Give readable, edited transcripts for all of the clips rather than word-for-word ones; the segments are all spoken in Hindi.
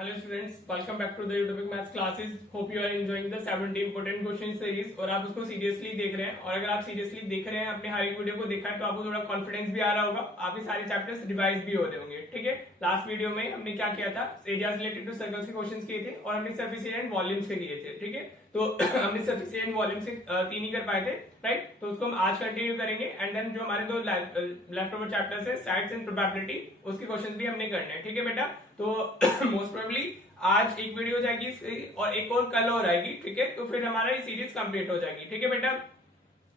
Hello students, welcome back to the Utopic Maths classes. Hope you are enjoying the 70 important question series और आप उसको सीरियसली देख रहे हैं। और अगर आप सीरियसली देख रहे हैं, अपने हर एक वीडियो को देखा है, तो आपको थोड़ा कॉन्फिडेंस भी आ रहा होगा, आपके सारे चैप्टर्स रिवाइज भी हो रहे होंगे। ठीक है, लास्ट वीडियो में हमने क्या किया था, एरियाज रिलेटेड टू सर्कल्स के क्वेश्चंस किए थे और हमने सरफेस एरिया एंड वॉल्यूम्स के किए थे। ठीक है, तो हमने सरफेस एरिया एंड वॉल्यूम से 3 ही कर पाए थे, राइट। तो उसको हम आज कंटिन्यू करेंगे एंड देन जो हमारे दो लेफ्ट ओवर चैप्टर्स है, साइड्स एंड प्रोबेबिलिटी, उसके क्वेश्चंस भी हमने करने हैं। ठीक है बेटा, तो मोस्ट प्रोबेबली आज एक वीडियो हो जाएगी और एक और कल और आएगी। ठीक है, तो फिर हमारा ये सीरीज कंप्लीट हो जाएगी। ठीक है बेटा,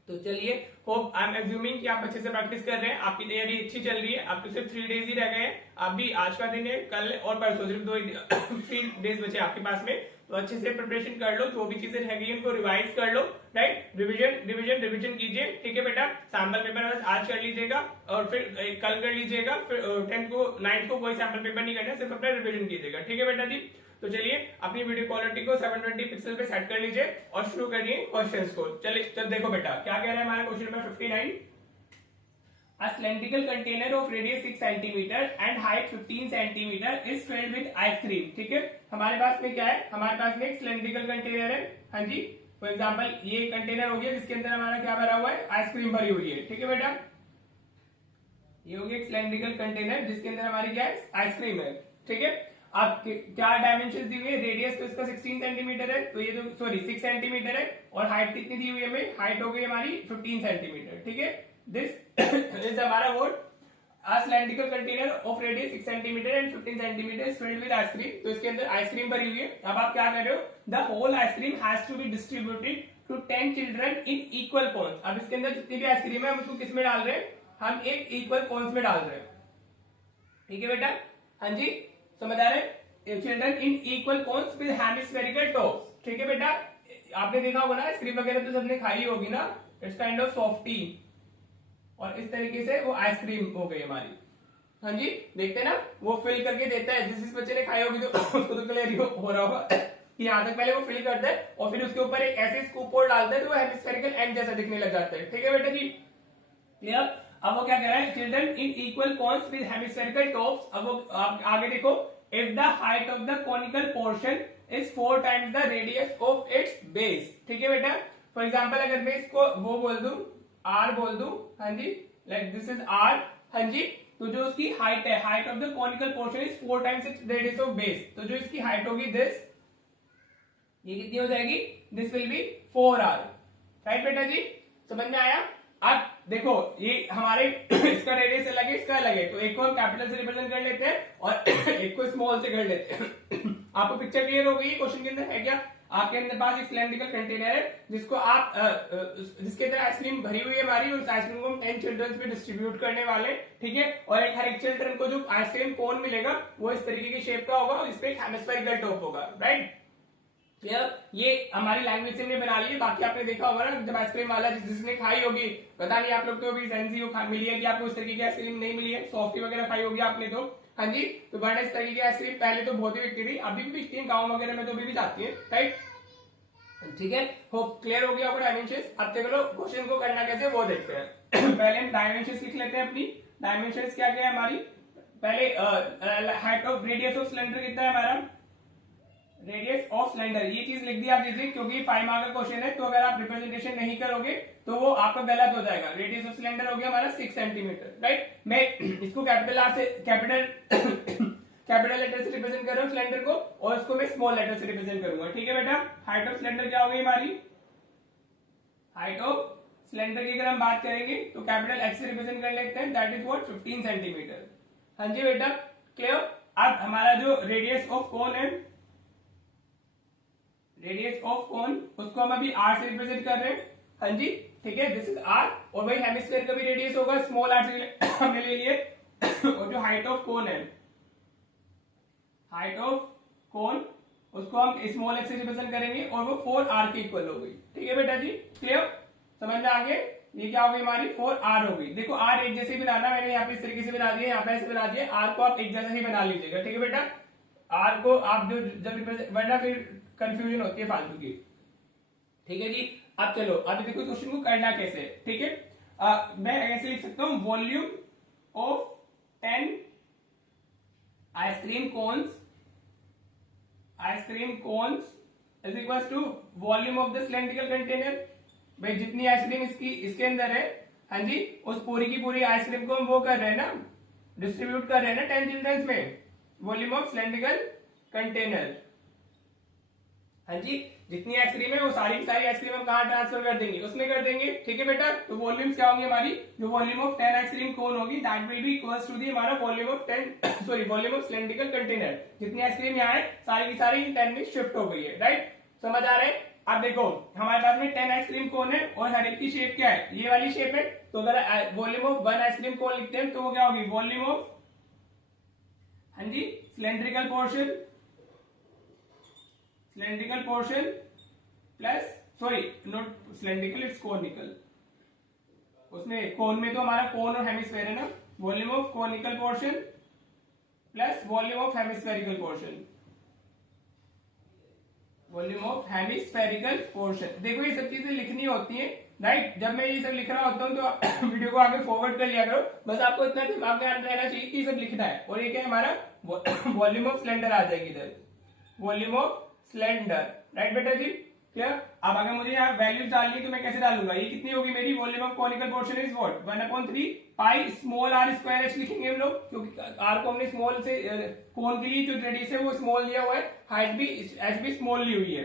तो चलिए, होप आई एम एज्यूमिंग कि आप अच्छे से प्रैक्टिस कर रहे हैं, आपकी तैयारी अच्छी चल रही है। अब तो सिर्फ 3 डेज ही रह गए हैं, आप भी आज का दिन है, कल और परसों सिर्फ 3 डेज बचे आपके पास में। तो अच्छे से प्रिपरेशन कर लो, जो भी चीजें रह गई उनको रिवाइज कर लो, राइट। रिवीजन रिवीजन रिवीजन कीजिए। ठीक है बेटा, सैंपल पेपर बस आज कर लीजिएगा और फिर कल कर लीजिएगा, फिर 10th को 9th को कोई सैंपल पेपर नहीं करना, सिर्फ अपना रिवीजन कीजिएगा। ठीक है बेटा जी, तो चलिए अपनी वीडियो क्वालिटी को 720 पिक्सल पे सेट कर लीजिए और शुरू करिए क्वेश्चंस को। चलिए चल देखो बेटा, क्या कह रहा है हमारा question number 59। A cylindrical container of radius 6 cm and height 15 cm is filled with ice cream। ठीक है, हमारे पास में क्या है, हमारे पास में एक सिलेंड्रिकल कंटेनर है। हाँ जी, फॉर एग्जांपल ये कंटेनर हो गया जिसके अंदर हमारा क्या भरा हुआ है, आइसक्रीम भरी हुई है। ठीक है बेटा, ये हो गया एक सिलेंड्रिकल कंटेनर जिसके अंदर हमारी क्या है, आइसक्रीम है। ठीक है, अब क्या डायमेंशन दी हुई है, रेडियस तो इसका 16 सेंटीमीटर है, तो ये तो सॉरी 6 सेंटीमीटर है, और हाइट कितनी दी हुई है हमें, हाइट हो गई हमारी 15 सेंटीमीटर। ठीक है, दिस इज हमारा word a cylindrical container of radius 6 cm and 15 cm is filled with ice cream। तो इसके अंदर आइसक्रीम भरी हुई है। अब आप क्या कर रहे हो, the whole ice cream has to be distributed to 10 children in equal cones। अब इसके अंदर जितनी भी आइसक्रीम है हम उसको किस में डाल रहे हैं, हम एक इक्वल कोन्स में डाल रहे हैं। ठीक है बेटा, हाँ जी समझ आ रहे हैं, children in equal cones with hemispherical tops. ठीक है बेटा, आपने देखा होगा ना, आइसक्रीम वगैरह तो सबने खाई होगी ना, इट्स काइंड ऑफ सॉफ्टी, और इस तरीके से वो आइसक्रीम हो गई हमारी। हाँ जी, देखते हैं ना, वो फिल करके देता है, जिस बच्चे ने खाई होगी तो उसको तो क्लियर हो रहा होगा कि यहाँ तक पहले वो फिल करता है और फिर उसके ऊपर एक ऐसे स्कूप और डालता है तो वो हेमिस्फेरिकल एंड जैसा दिखने लग जाता है। ठीक है बेटा जी, क्लियर। अब वो क्या कह रहा है, children in equal cones with hemispherical tops. अब वो आगे देखो, if the height of the conical portion is 4 times the radius of its base. ठीक है बेटा, फॉर एग्जांपल अगर मैं इसको वो बोल दूं, आर बोल दूं, हाँ जी, लाइक दिस इज आर, हाँ जी, तो जो उसकी हाइट है, height of the conical portion is 4 times its radius of base, तो जो इसकी हाइट होगी दिस, ये कितनी हो जाएगी, this will B 4r। Right बेटा जी, समझ में आया। अब देखो ये हमारे इसका रेडियस अलग है, इसका अलग है, तो एक को हम कैपिटल से रिप्रेजेंट कर लेते हैं और एक को स्मॉल से कर लेते हैं। आपको पिक्चर क्लियर हो गई है, क्वेश्चन के अंदर है क्या, आपके अंदर पास एक सिलेंड्रिकल कंटेनर है जिसको आप जिसके अंदर आइसक्रीम भरी हुई है हमारी, उस आइसक्रीम को हम 10 चिल्ड्रंस पे डिस्ट्रीब्यूट करने वाले। ठीक है, और हर एक चिल्ड्रन को जो आइसक्रीम कोन मिलेगा वो इस तरीके की शेप का होगा और इस पे एक हेमिस्फेरिकल टॉप होगा। राइट, ये हमारी लैंग्वेज से हमने बना ली है। बाकी आपने देखा होगा ना, जब आइसक्रीम वाला जिसने खाई होगी, पता नहीं आप लोग तो अभी सेंसी मिली है कि आपको इस तरीके की आइसक्रीम नहीं मिली है, सॉफ्टी वगैरह खाई होगी आपने तो, हाँ जी, तो वरना इस तरीके की आइसक्रीम पहले तो बहुत ही बिकती थी, अभी भी बिकती है गाँव वगैरह में, तो अभी भी जाती है। राइट, ठीक है, होप क्लियर हो गया आपको डायमेंशंस। अब चलो क्वेश्चन को करना कैसे वो देखते हैं। पहले हम डायमेंशंस लिख लेते हैं अपनी। डायमेंशंस क्या क्या है हमारी, पहले height of radius of cylinder कितना है हमारा, रेडियस ऑफ सिलेंडर, ये चीज लिख दी आप दीजिए क्योंकि 5 मार्क का क्वेश्चन है, तो अगर आप रिप्रेजेंटेशन नहीं करोगे तो वो आपका गलत हो जाएगा। रेडियस ऑफ सिलेंडर हो गया हमारा 6 सेंटीमीटर। राइट, मैं इसको कैपिटल आर से कैपिटल लेटर से रिप्रेजेंट कर रहा हूँ सिलेंडर को, और इसको मैं स्मॉल लेटर से रिप्रेजेंट करूंगा। ठीक है बेटा, हाइट ऑफ सिलेंडर क्या हो गई हमारी, हाइट ऑफ सिलेंडर की अगर हम बात करेंगे तो कैपिटल एच से रिप्रेजेंट कर लेते हैं, दैट इज व्हाट 15 सेंटीमीटर। हाँ जी बेटा, क्लियर। अब हमारा जो रेडियस ऑफ कोन है, रेडियस ऑफ कोन, उसको हम अभी आर से रिप्रेजेंट कर रहे हैं। हाँ जी, ठीक है, दिस इज आर, और वही हेमिस्फीयर का भी रेडियस होगा, स्मॉल आर से हमने ले लिए। और जो हाइट ऑफ कोन है, हाइट ऑफ कोन, उसको हम स्मॉल एक्स से रिप्रेजेंट करेंगे और वो 4r के इक्वल हो गई। ठीक है बेटा जी, क्लियर, समझ में आ गए। ये क्या हो गई हमारी, 4r हो गई। देखो r एक जैसे बनाना, मैंने यहाँ पे इस तरीके से बना दिया, यहाँ पे ऐसे बना दिया, r को आप एक जैसा ही बना लीजिएगा। ठीक है बेटा, r को आप जो जब रिप्रेजेंट, वरना फिर कंफ्यूजन होती है फालतू की। ठीक है जी, अब चलो अभी देखो क्वेश्चन को करना कैसे। ठीक है, मैं ऐसे लिख सकता हूं, volume of 10 ice cream cones ice cream cones is equal to volume of the cylindrical container. भाई जितनी आइसक्रीम इसके अंदर है, हाँ जी, उस पूरी की पूरी आइसक्रीम को हम वो कर रहे हैं ना, डिस्ट्रीब्यूट कर रहे हैं ना 10 चिल्ड्रंस में, वॉल्यूम ऑफ सिलेंड्रिकल कंटेनर। हाँ जी, जितनी आइसक्रीम है वो सारी की सारी आइसक्रीम हम कहाँ ट्रांसफर कर देंगे, उसमें कर देंगे। ठीक है बेटा, तो वॉल्यूम्स क्या होंगी हमारी, जो वॉल्यूम ऑफ 10 आइसक्रीम कोन होगी that will be equals to the हमारा volume of 10 sorry volume of cylindrical container. जितनी आइसक्रीम यहाँ है सारी की सारी 10 में शिफ्ट हो गई है। राइट, समझ आ रहा है। अब देखो हमारे पास में 10 आइसक्रीम कोन है और हर एक की शेप क्या है, ये वाली शेप है। तो अगर वॉल्यूम ऑफ 1 आइसक्रीम कोन लिखते हैं तो वो क्या होगी, वॉल्यूम ऑफ, हाँ जी, cylindrical portion plus, sorry not cylindrical, it's conical. उसमें कोन में तो हमारा कोन और हेमिस्फेयर है ना, volume of conical portion plus volume of hemispherical portion, volume of hemispherical portion. देखो ये सब चीजें लिखनी होती है। राइट, जब मैं ये सब लिख रहा होता हूँ तो वीडियो को आगे फॉरवर्ड कर लिया करो, बस आपको इतना दिमाग में रहना चाहिए कि ये सब लिखना है। और ये क्या है हमारा वॉल्यूम ऑफ सिलेंडर आ जाएगी इधर, वॉल्यूम ऑफ सिलेंडर। राइट बेटा जी, क्लियर। अब अगर मुझे यहाँ वैल्यूज डालनी है तो मैं कैसे डालूंगा, ये कितनी होगी मेरी, volume of conical portion is what 1/3 pi small R square H लिखेंगे हम लोग, क्योंकि आर को हमने स्मॉल से, कोन के लिए जो रेडियस है वो स्मॉल लिया हुआ है, हाइट भी एच भी स्मॉल ली हुई है।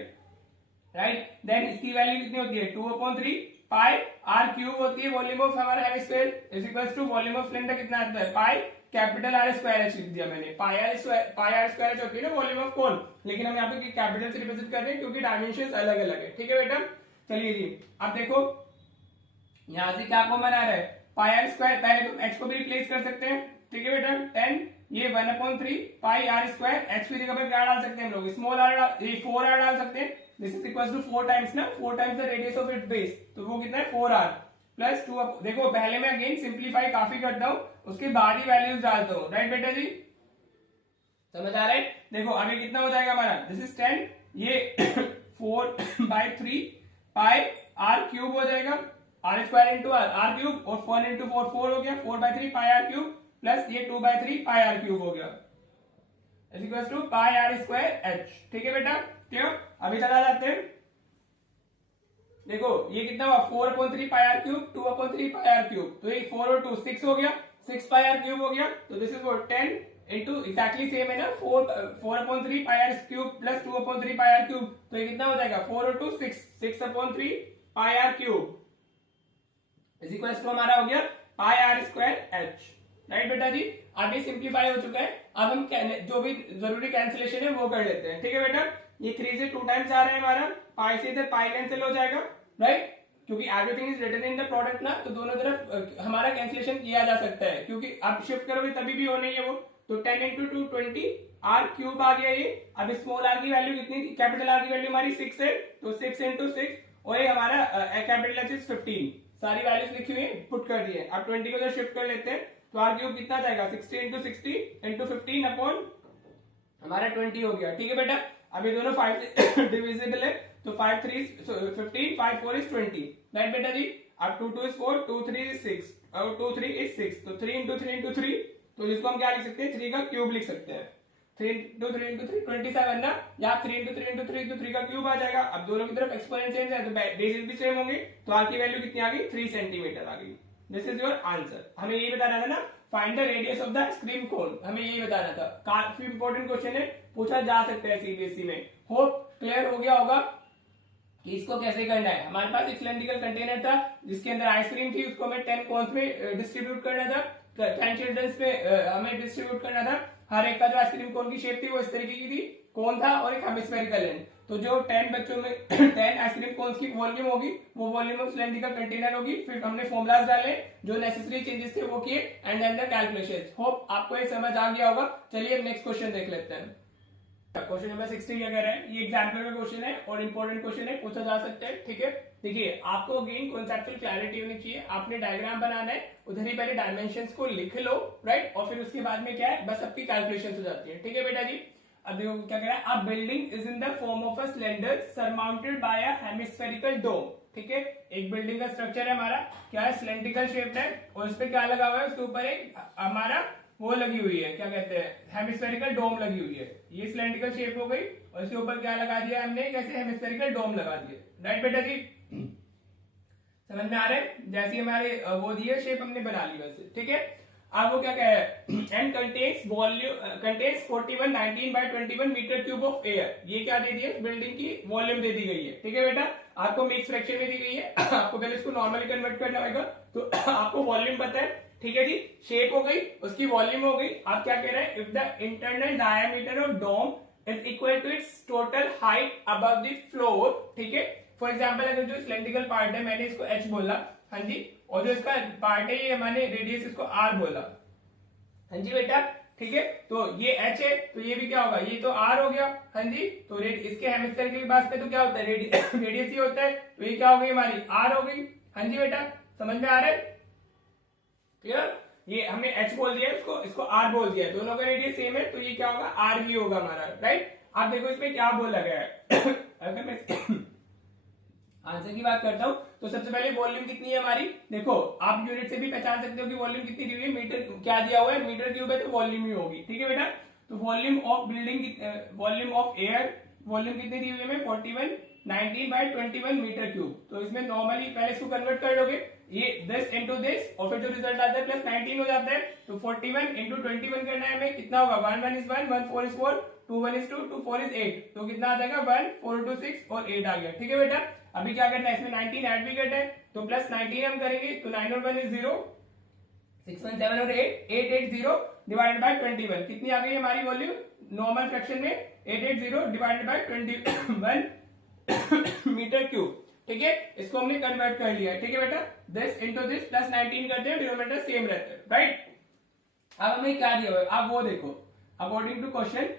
राइट, देन इसकी वैल्यू कितनी होती है 2/3 पाई आर क्यूब होती है वॉल्यूम ऑफ हमारा hemisphere is equals to volume of cylinder कितना आता है, pi capital R square H लिख दिया मैंने। पाई आर स्क्वायर एच होती है ना वॉल्यूम ऑफ कोन, लेकिन हम यहाँ पे कैपिटल से रिप्रेजेंट कर रहे हैं क्योंकि डायमेंशन अलग अलग है। ठीक है बेटा, चलिए जी अब देखो यहां से क्या कॉमन आ रहा है, पाई आर स्क्वायर, पहले तुम एच को भी रिप्लेस कर सकते हैं। ठीक है बेटा, 10 ये 1/3 पाई आर स्क्वायर, एच की जगह पर क्या डाल सकते हैं हम लोग, स्मॉल आर, ये 4 आर डाल सकते हैं। This is equal to 4 times ना, 4 times the radius of its base, तो वो कितना है 4 आर प्लस 2। देखो पहले मैं अगेन सिंप्लीफाई काफी करता हूं, उसके बाद ही वैल्यूज डालता हूं। राइट बेटा जी, समझ आ रहा है। देखो आगे कितना हो जाएगा हमारा, दिस इज 10, ये 4/3 पाई आर क्यूब हो जाएगा, R square into R cube, और 4 इंटू 4 4 हो गया, 4/3 पाई आर क्यूब प्लस ये 2/3 पाई आर क्यूब हो गया is equal to pi are square H. ठीक है बेटा, क्यों अभी चला जाते हैं। देखो ये कितना हुआ 4/3 pi are cube, 2/3 pi are cube, तो ये 4 और 2 6 हो गया, 6 पाई आर क्यूब हो गया। तो this is what 10 into exactly same है ना, 4/3 pi are cube plus 2/3 pi are cube, तो ये कितना हो जाएगा 4 और 2 6, 6/3 pi are cube is equal to हमारा हो गया pi are square h. Right बेटा जी, अब ये सिंप्लीफाई हो चुका है। अब हम जो भी जरूरी कैंसिलेशन है वो कर लेते हैं। ठीक है बेटा, ये 3 से 2 टाइम्स आ रहा है हमारा, पाई से इधर पाई कैंसिल हो जाएगा। राइट, क्योंकि everything is written in the product ना, तो दोनों तरफ हमारा कैंसिलेशन किया जा सकता है, क्योंकि अब शिफ्ट करोगे तभी भी हो नहीं है वो। तो 10 इंटू 2 20 आर क्यूब आ गया ये। अब स्मॉल आर की वैल्यू कितनी थी, कैपिटल आर की वैल्यू हमारी 6 है, तो 6 इंटू 6, और ये हमारा कैपिटल एच इज 15। सारी वैल्यूज लिखी हुई पुट कर दी है। अब 20 को जब शिफ्ट कर लेते हैं तो आर क्यूब कितना जाएगा 60 इंटू 60 इंटू 15 अपॉन हमारा 20 हो गया। ठीक है बेटा, अब ये दोनों 5 से डिविजिबल है, तो 5 3 15, 5 4 इज 20। राइट बेटा जी, अब 2 2 इज 4, 2 3 इज 6 और 2 3 इज 6, तो 3 इंटू 3 इंटू 3, तो जिसको हम क्या लिख सकते हैं 3 का क्यूब लिख सकते हैं। 3 इंटू 3 इंटू 3 27 ना, या 3 इंटू 3 इंटू 3 तो 3 का क्यूब आ जाएगा। अब दोनों की तरफ एक्सपोनेंट चेंज है तो बेसिस भी सेम होंगे, तो आर की वैल्यू कितनी आ गई 3 सेंटीमीटर आ गई। This is your answer. हमें यही बताना था ना, find the radius of the ice cream cone, हमें यही बताना था। काफी इंपॉर्टेंट क्वेश्चन है, पूछा जा सकता है सीबीएसई में। होप क्लियर हो गया होगा कि इसको कैसे करना है। हमारे पास एक सिलेंड्रिकल कंटेनर था जिसके अंदर आइसक्रीम थी, उसको हमें 10 कोन्स में डिस्ट्रीब्यूट करना था, 10 चिल्ड्रंस में हमें डिस्ट्रीब्यूट करना था। हर एक का जो आइसक्रीम कोन की शेप थी वो इस तरीके की थी, कोन था और एक हेमिस्फेरिकल एंड। तो जो 10 बच्चों में 10 आइसक्रीम कोन्स की वॉल्यूम होगी वो वॉल्यूम ऑफ सिलेंड्रिकल कंटेनर होगी। फिर हमने फॉर्मुलाज डाले, जो नेसेसरी चेंजेस थे वो किए, and then the calculations. Hope आपको ये समझ आ गया होगा। चलिए अब नेक्स्ट क्वेश्चन देख लेते हैं। क्वेश्चन नंबर 60 क्या कह रहा है, ये एग्जाम्पल का क्वेश्चन है और इंपॉर्टेंट क्वेश्चन है, पूछा जा सकता है। ठीक है, देखिए आपको अगेन कॉन्सेप्चुअल क्लैरिटी होनी चाहिए। आपने डायग्राम बनाना है, उधर ही पहले डायमेंशंस को लिख लो, राइट, और फिर उसके बाद में क्या है बस आपकी कैलकुलेशन हो जाती है। ठीक है बेटा जी, अब देखो क्या कह रहा है, a building is in the form of a cylinder surmounted by a hemispherical dome. ठीक है, एक बिल्डिंग का स्ट्रक्चर है हमारा, क्या है सिलेंड्रिकल शेप है, और उस पर क्या लगा हुआ है, उसके ऊपर एक हमारा वो लगी हुई है, क्या कहते हैं, हेमिस्फेरिकल डोम लगी हुई है। ये सिलेंड्रिकल शेप हो गई और इसके ऊपर क्या लगा दिया हमने, कैसे हेमिस्फेरिकल डोम लगा दिया। राइट बेटा जी, समझ में आ रहा है? जैसे हमारे वो दिए शेप हमने बना ली वैसे, ठीक है। अब वो क्या कह रहा है, and contains volume contains 4119 by 21 metre cube of air. ये क्या दे दिया, बिल्डिंग की वॉल्यूम दे दी गई है, ठीक है बेटा। आपको मिक्स फ्रैक्शन में दी गई है आपको पहले इसको नॉर्मली कन्वर्ट करना होगा, तो आपको वॉल्यूम पता है, ठीक है जी। शेप हो गई, उसकी वॉल्यूम हो गई। आप क्या कह रहे हैं, if the internal diameter of dome is equal to its total height above the floor, ठीक है। फॉर एग्जाम्पल अगर जो सिलेंड्रिकल पार्ट है, मैंने इसको एच बोला, हाँ जी, और जो इसका पार्ट है ये मैंने रेडियस इसको आर बोला, हाँ जी बेटा, ठीक है। तो ये एच है, तो ये भी क्या होगा, ये तो आर हो गया, हाँ जी। तो इसके हेमिस्फीयर के पास पे तो क्या होता है, रेडियस ही होता है, तो ये क्या हो गई हमारी, आर हो गई, हाँ जी बेटा। समझ में आ रहा है, क्लियर? ये हमने एच बोल दिया, इसको आर बोल दिया, दोनों का रेडियस सेम है, तो ये क्या होगा, आर भी होगा हमारा, राइट। आप देखो इसमें क्या बोला गया है अगर मैं आंसर की बात करता हूं, तो सबसे पहले वॉल्यूम कितनी है हमारी, देखो आप यूनिट से भी पहचान सकते हो कि वॉल्यूम कितनी दी हुई है, मीटर क्या दिया हुआ है, मीटर क्यूब है, तो वॉल्यूम ही होगी, ठीक है बेटा। तो volume of building, volume of air, volume कितनी दी हुई है, 4119 बाय 21 मीटर क्यूब। तो इसमें नॉर्मली पहले इसको कन्वर्ट कर लोगे, ये 10 इंटू 10 और फिर जो रिजल्ट आता है प्लस 19 हो जाता है, तो 41 इंटू 21 करना है हमें, कितना होगा, 1 1 is 1, 1 4 is 4, 2 1 is 2, 2 4 is 8, तो कितना आ जाएगा 1 4 2 6 और 8 आ गया, ठीक है बेटा। अभी क्या करना है, इसमें 19 ऐड भी करना है, तो प्लस 19 हम करेंगे, तो 9 और 1 is 0, 6 1 7 और 8 8 8 0 डिवाइडेड बाय 21, कितनी आ गई हमारी वॉल्यूम नॉर्मल फ्रैक्शन में, 880 डिवाइडेड बाय 21 मीटर क्यूब, ठीक है। इसको हमने कन्वर्ट कर लिया है, ठीक है बेटा। दिस इंटू दिस प्लस 19 करते हैं, डिनोमिनेटर सेम रहता है, राइट। अब हमें क्या दिया हुआ है, आप वो देखो, according to question,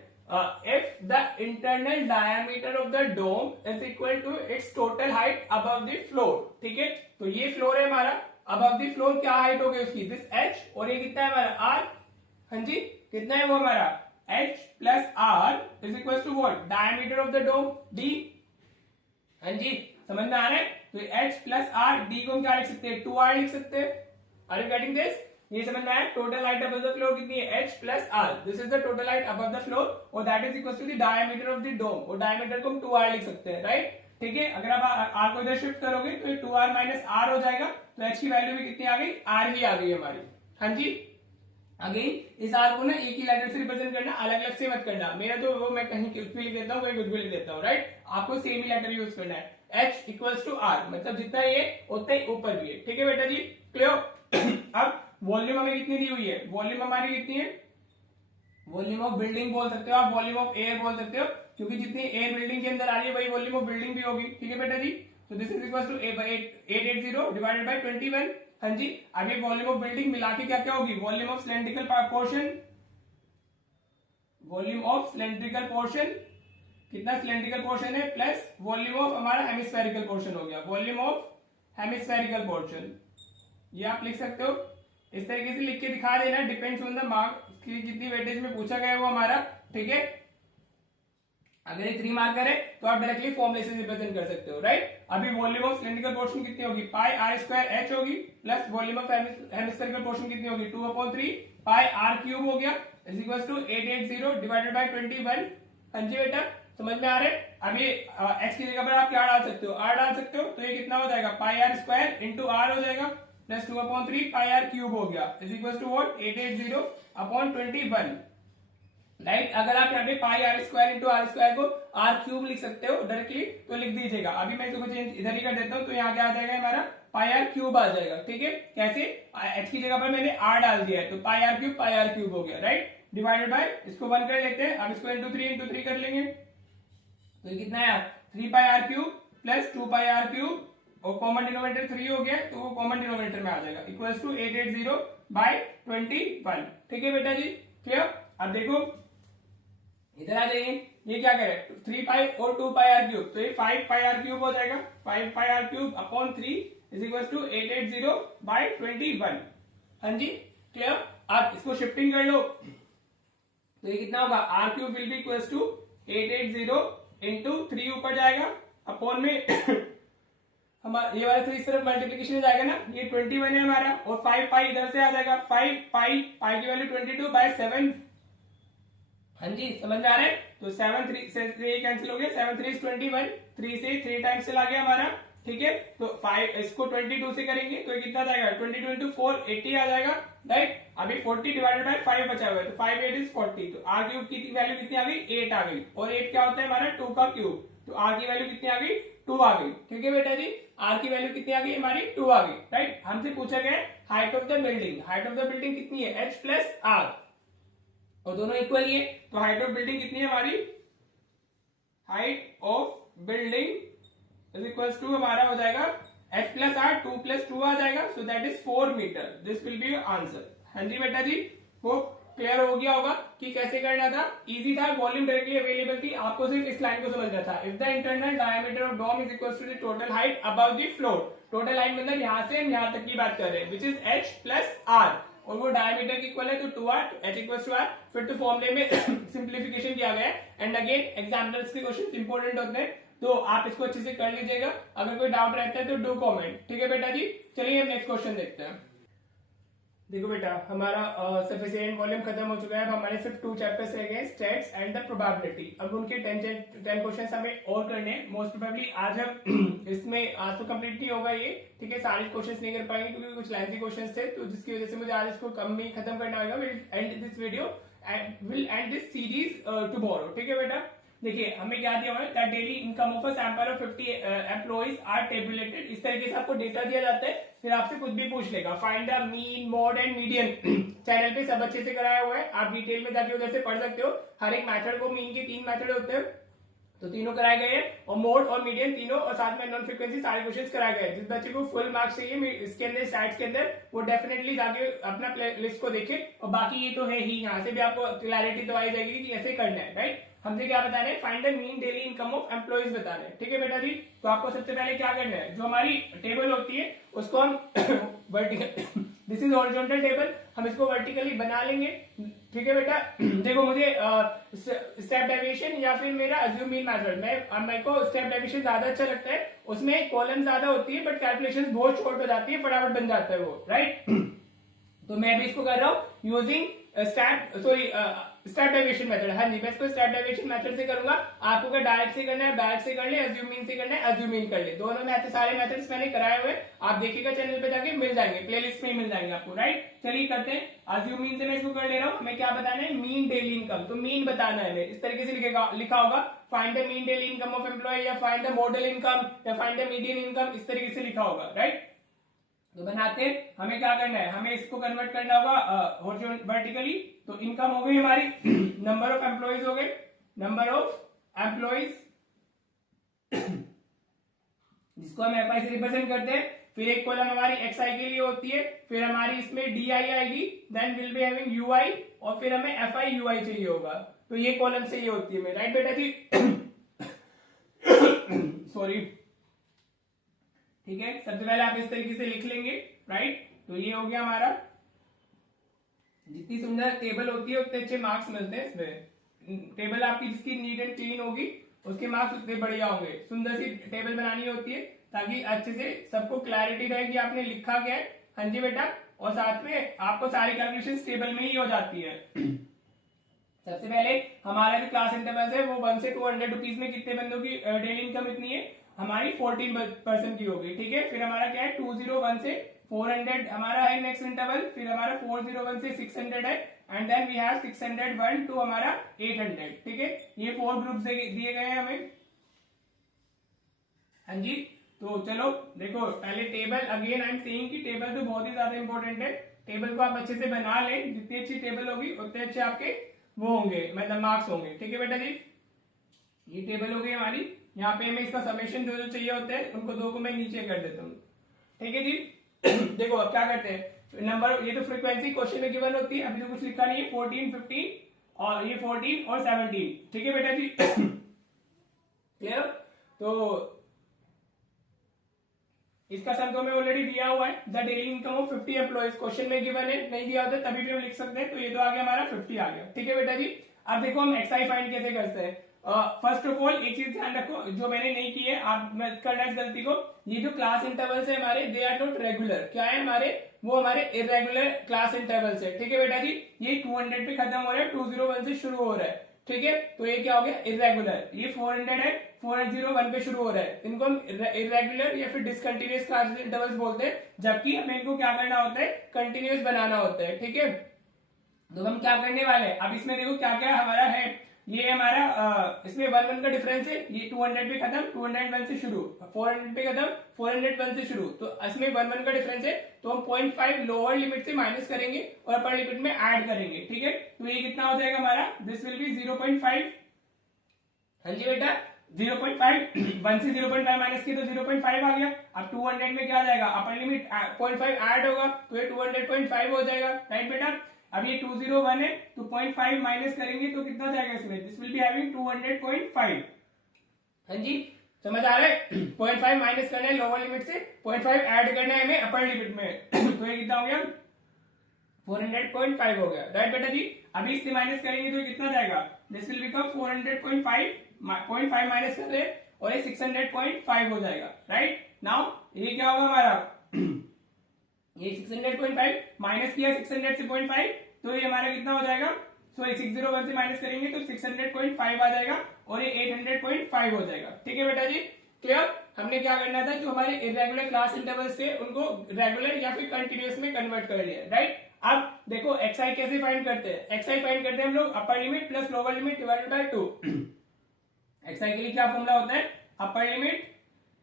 if the internal diameter of the dome is equal to its total height above the floor, ठीक है। तो ये फ्लोर है हमारा, above the floor क्या हाइट हो गई उसकी, दिस h, और ये कितना है हमारा r, हाँ जी, कितना है वो हमारा h plus r is equal to what, diameter of the dome d, हाँ जी, समझ में आ रहा है। तो h प्लस r, d को हम क्या लिख सकते हैं, 2r लिख सकते हैं। आर यू गेटिंग दिस, ये समझ में आया। Total height above the floor कितनी है, h plus r, this is the total height above the floor, और that is equal to the diameter of the dome, और डायमीटर को हम 2r लिख सकते हैं, राइट, ठीक है। अगर आप r को इधर शिफ्ट करोगे तो ये 2r माइनस r हो जाएगा, तो h की वैल्यू भी कितनी आ गई, r ही आ गई हमारी, हाँ जी। अगेन इस r को ना एक ही लेटर से रिप्रेजेंट करना, अलग अलग से मत करना, मेरा तो वो मैं कहीं कुछ भी लिख देता हूँ, कहीं कुछ भी लिख देता हूँ, राइट। आपको सेम ही लेटर यूज करना है, h इक्वल्स टू r, मतलब जितना ये उतना ही ऊपर भी है, ठीक है बेटा जी, क्लियर। अब वॉल्यूम हमें कितनी दी हुई है, वॉल्यूम हमारी कितनी है, वॉल्यूम ऑफ बिल्डिंग बोल सकते हो आप, वॉल्यूम ऑफ एयर बोल सकते हो, क्योंकि जितनी एयर बिल्डिंग के अंदर आ रही है वही वॉल्यूम ऑफ बिल्डिंग भी होगी, ठीक है बेटा जी। तो this is equal to 880 divided by 21, हाँ जी। अब ये वॉल्यूम ऑफ बिल्डिंग मिला के क्या क्या होगी, volume of cylindrical portion, volume of cylindrical portion, कितना सिलेंड्रिकल पोर्शन है, प्लस वॉल्यूम ऑफ हमारा हेमिस्फेरिकल पोर्शन हो गया, वॉल्यूम ऑफ हेमिस्फेरिकल पोर्शन। ये आप लिख सकते हो, इस तरीके से लिख के दिखा देना, डिपेंड्स ऑन द मार्क की कितनी वेटेज में पूछा गया है वो हमारा, ठीक है। अगर ये 3 मार्कर है तो आप डायरेक्टली फॉर्मूले से रिप्रेजेंट कर सकते हो, राइट। अभी वॉल्यूम ऑफ सिलेंड्रिकल पोर्शन कितनी होगी, पाई आर स्क्वायर एच होगी, plus volume of hemispherical portion कितनी होगी, 2/3 पाई आर क्यूब हो गया, is equal to 880 divided by 21, हाँ जी बेटा, समझ में आ रहा है। अभी एच की जगह पर आप क्या डाल सकते हो, आर डाल सकते हो, तो ये कितना हो जाएगा, pi are square into r हो जाएगा, प्लस 2/3 पाई आर क्यूब हो गया, is equal to what, 880 upon 21, right. अगर आप यहाँ पे pi are square into r square को आर क्यूब लिख सकते हो डायरेक्टली, तो लिख दीजिएगा। अभी मैं इसको चेंज इधर ही कर देता हूँ, तो यहाँ क्या आ जाएगा हमारा, पाई आर क्यूब आ जाएगा, ठीक है। कैसे, एच की जगह पर मैंने आर डाल दिया है, तो पाई आर क्यूब हो गया, राइट, डिवाइडेड बाय, इसको 1 कर लेते हैं, अब इसको इंटू 3 कर लेंगे, तो ये कितना है, 3 pi are cube plus 2 pi are cube, और कॉमन डिनोमिनेटर 3 हो गया, तो वो कॉमन डिनोमिनेटर में आ जाएगा, इक्वल्स टू 880 बाय 21, ठीक है बेटा जी, क्लियर। अब देखो इधर आ जाइए, ये क्या करे, 3 पाई और 2 पाई आर क्यूब, तो ये 5 पाई आर क्यूब हो जाएगा, 5 pi are cube upon 3 is equal to 880 by 21, हाँ जी, क्लियर। आप इसको शिफ्टिंग कर लो, तो ये कितना होगा, R cube will be equal to 880 into 3 ऊपर जाएगा, अपॉन में ये वाला 3 इस तरफ मल्टीप्लीकेशन हो जाएगा ना, ये 21 है हमारा, और 5 पाई इधर से आ जाएगा, 5 पाई की वैल्यू 22/7। हाँ जी समझ में आ रहा है। तो 7 3 से 3 कैंसिल हो गया, 7 3 is 21, 3 से 3 टाइम्स चला गया हमारा, ठीक है। तो 5 इसको 22 से करेंगे तो ये कितना जाएगा, 22 into 4 80 आ जाएगा, राइट। अभी 40 डिवाइडेड बाय 5 बचा हुआ है, तो 5 8 is 40। तो आर क्यूब की वैल्यू कितनी आ गई, 8 आ गई, और 8 क्या होता है हमारा 2 का क्यूब, तो आर की वैल्यू कितनी आ गई, 2 आ गई, ठीक है बेटा जी। आर की वैल्यू कितनी आ गई हमारी, 2 आ गई, राइट। हमसे पूछा गया height of the building, height of the building कितनी है, h प्लस आर, और दोनों इक्वल ही है। तो हाइट ऑफ बिल्डिंग कितनी है हमारी, height of building is equals to हमारा हो जाएगा h प्लस आर, 2 प्लस 2 आ जाएगा, so that is 4 metre. This will be your answer. हाँ जी बेटा जी, वो क्लियर हो गया होगा कि कैसे करना था, इजी था, वॉल्यूम डायरेक्टली अवेलेबल थी, आपको सिर्फ इस लाइन को समझना था। If the internal diameter of dome is equal to the total height above the floor, total height मतलब यहाँ से हम यहाँ तक की बात कर रहे हैं, which is h plus R, और वो डायमीटर की इक्वल है, तो 2r, h equals to r। फिर तो फॉर्मूले में सिंप्लीफिकेशन किया गया है। एंड अगेन एग्जाम्पल्स के क्वेश्चन इंपॉर्टेंट होते हैं, तो आप इसको अच्छे से कर लीजिएगा। अगर कोई डाउट रहता है तो डू कमेंट, ठीक है बेटा जी। चलिए हम नेक्स्ट क्वेश्चन देखते हैं। देखो बेटा, हमारा सफिशिएंट वॉल्यूम खत्म हो चुका है, अब हमारे सिर्फ 2 चैप्टर्स रह गए, स्टैट्स एंड द प्रोबेबिलिटी। अब उनके 10 क्वेश्चंस हमें और करने हैं। मोस्ट प्रोबेबली आज हम इसमें आज तो कंप्लीट नहीं होगा ये, ठीक है, सारे क्वेश्चंस नहीं कर पाएंगे क्योंकि कुछ लेंथी क्वेश्चंस थे, तो जिसकी वजह से मुझे आज इसको कम में खत्म करना होगा। Will end this video and will end this series tomorrow, ठीक है बेटा। देखिए हमें क्या दिया हुआ है, that daily income of a sample of 50 employees are tabulated. इस तरीके से आपको डेटा दिया जाता है, फिर आपसे कुछ भी पूछ लेगा, find the mean mode and median. Channel पे सब अच्छे से कराया हुआ है, आप डिटेल में जाके उधर से पढ़ सकते हो। हर एक मेथड को, मीन के 3 मेथड होते हैं, तो तीनों कराए गए हैं, और मोड और मीडियन तीनों, और साथ में नॉन फ्रीक्वेंसी सारे क्वेश्चंस कराए गए हैं। जिस बच्चे को फुल मार्क्स चाहिए इसके अंदर स्टैट्स के अंदर, वो डेफिनेटली जाके अपना प्ले लिस्ट को देखे। और बाकी ये तो है ही, यहाँ से भी आपको क्लैरिटी तो आई जाएगी कि ऐसे करना है, राइट। हमसे क्या बता रहे हैं, find the mean daily income of employees बता रहे हैं, ठीक है बेटा जी। तो आपको सबसे पहले क्या करना है, जो हमारी टेबल होती है उसको हम vertical, this is horizontal table, हम इसको वर्टिकली बना लेंगे, ठीक है बेटा। देखो मुझे स्टेप डेविएशन या फिर मेरा अज्यूम मीन मेथड, मेरे को स्टेप डेविएशन ज्यादा अच्छा लगता है, उसमें कॉलम ज्यादा होती है बट कैलकुलेशन बहुत शॉर्ट हो जाती है, फटाफट बन जाता है वो, राइट। तो मैं भी इसको कर रहा हूँ यूजिंग स्टेप डेविएशन मेथड। हाँ जी, मैं इसको स्टेप डेविएशन मेथड से करूंगा। आपको अगर डायरेक्ट से करना है डायरेक्ट से कर ले, अज्यूम मीन से करना है अज्यूम मीन कर ले, दोनों मेथड, सारे मेथड्स मैंने कराए हुए, आप देखिएगा चैनल पे जाके मिल जाएंगे, प्लेलिस्ट में मिल जाएंगे आपको, राइट। चलिए करते हैं। अज्यूम मीन से मैं इसको कर ले रहा हूँ, हमें क्या बताना है, मीन डेली इनकम। तो मीन बताना है, इस तरीके से लिखा होगा, find the mean daily income of employee, या फाइंड द मॉडल इनकम, या फाइंड द मीडियन इनकम, इस तरीके से लिखा होगा, राइट। तो बनाते हैं, हमें क्या करना है, हमें इसको कन्वर्ट करना होगा वर्टिकली। तो इनकम हो गई हमारी, नंबर ऑफ एम्प्लॉइज हो गए, नंबर ऑफ एम्प्लॉइज जिसको हम एफ आई से रिप्रेजेंट करते हैं। फिर एक कॉलम हमारी एक्स आई के लिए होती है, फिर हमारी इसमें डी आई आएगी, then will be having u i, और फिर हमें एफ आई यू आई चाहिए होगा। तो ये कॉलम से ये होती है, राइट बेटा जी। सॉरी, ठीक है। सबसे पहले आप इस तरीके से लिख लेंगे, राइट। तो ये हो गया हमारा, जितनी सुंदर टेबल होती है उतने अच्छे मार्क्स मिलते हैं इसमें। टेबल आपकी जिसकी नीट एंड क्लीन होगी उसके मार्क्स उतने बढ़िया होंगे। सुंदर सी टेबल बनानी होती है ताकि अच्छे से सबको क्लैरिटी रहे कि आपने लिखा क्या है। हाँ जी बेटा, और साथ में आपको सारी कैलकुलेशन टेबल में ही हो जाती है। सबसे पहले हमारा जो क्लास इंटरवल है वो 1 से 200 रुपीज में कितने बंदों की डेली इनकम इतनी है, हमारी 14% की होगी, ठीक है। फिर हमारा क्या है, 201 से 400 हमारा है नेक्स्ट इंटरवल, फिर हमारा 401 से 600 है, and then we have 601 to हमारा 800, ठीक है। ये 4 ग्रुप्स दिए गए हैं हमें। हाँ जी, तो चलो देखो पहले table, again I am saying कि टेबल तो बहुत ही ज्यादा इंपॉर्टेंट है। टेबल को आप अच्छे से बना लें, जितनी अच्छी टेबल होगी उतने अच्छे आपके वो होंगे, मतलब मार्क्स होंगे, ठीक है बेटा जी। ये टेबल हो गई हमारी, यहाँ पे हमें इसका समेशन जो जो चाहिए होते हैं उनको 2 को मैं नीचे कर देता हूँ, ठीक है जी। देखो अब क्या करते हैं, नंबर, ये तो फ्रीक्वेंसी क्वेश्चन में गिवन होती है, अभी तो कुछ लिखा नहीं है, 14 15 और ये 14 और 17, ठीक है बेटा जी। क्लियर। तो इसका सम तो हमें ऑलरेडी दिया हुआ है, the daily income of 50 employees, question में गिवन है, नहीं दिया होता तभी भी हम लिख सकते हैं। तो ये तो आ गया हमारा 50 आ गया, ठीक है बेटा जी। अब देखो हम एक्स आई फाइंड कैसे करते हैं। फर्स्ट ऑफ ऑल एक चीज ध्यान रखो जो मैंने नहीं की है, आप मत करना इस गलती को। ये जो क्लास इंटरवल्स है हमारे, दे आर नॉट रेगुलर। क्या है हमारे, वो हमारे इरेगुलर क्लास इंटरवल्स है। ठीक है बेटा जी, ये 200 पे खत्म हो रहा है, 201 से शुरू हो रहा है। ठीक है, तो ये क्या हो गया, इरेगुलर। ये 400 है, 401 पे शुरू हो रहा है। इनको हम इरेगुलर या फिर डिसकंटिन्यूअस क्लास इंटरवल्स बोलते हैं, जबकि हमें इनको क्या करना होता है, कंटिन्यूअस बनाना होता है। ठीक है, तो हम क्या करने वाले हैं, अब इसमें देखो क्या क्या हमारा है। ये हमारा इसमें 1 का डिफरेंस है। ये 200 पे खत्म, 201 से शुरू, 400 पे खत्म, 401 से शुरू। तो इसमें 1 का डिफरेंस है, तो हम 0.5 लोअर लिमिट से माइनस करेंगे और अपर लिमिट में ऐड करेंगे। ठीक है, तो ये कितना हो जाएगा हमारा, दिस विल बी 0.5। हाँ जी बेटा, 0.5 1 से 0.5 माइनस की तो 0.5 आ गया। अब 200 में क्या आ जाएगा, अपर लिमिट 0.5 ऐड होगा, तो ये 200.5 हो जाएगा। राइट बेटा, अब ये 201 है, तो 0.5 माइनस करेंगे तो कितना जाएगा इसमें, दिस विल बी हैविंग 200.5। हाँ जी, समझ आ रहा है। 0.5 माइनस करना है लोअर लिमिट से, 0.5 ऐड करना है हमें अपर लिमिट में। तो ये कितना हो गया, 400.5 हो गया। राइट बेटा जी, अभी इससे माइनस करेंगे तो कितना जाएगा, दिस विल बिकम 400.5, 0.5 माइनस कर रहे और ये 600.5 हो जाएगा। राइट, नाउ ये क्या होगा हमारा, ये 600.5 माइनस किया 600 से 0.5, तो ये हमारा कितना हो जाएगा, सॉरी 601 से माइनस करेंगे तो 600.5 आ जाएगा और ये 800.5 हो जाएगा। ठीक है बेटा जी, क्लियर। हमने क्या करना था, जो हमारे इरेगुलर क्लास इंटरवल्स थे उनको रेगुलर या फिर कंटिन्यूअस में कन्वर्ट कर लिया। राइट, अब देखो एक्स आई कैसे फाइंड करते हैं, एक्स आई फाइंड करते हैं हम लोग upper limit plus lower limit divided by 2। X i के लिए क्या फॉर्मूला होता है, upper limit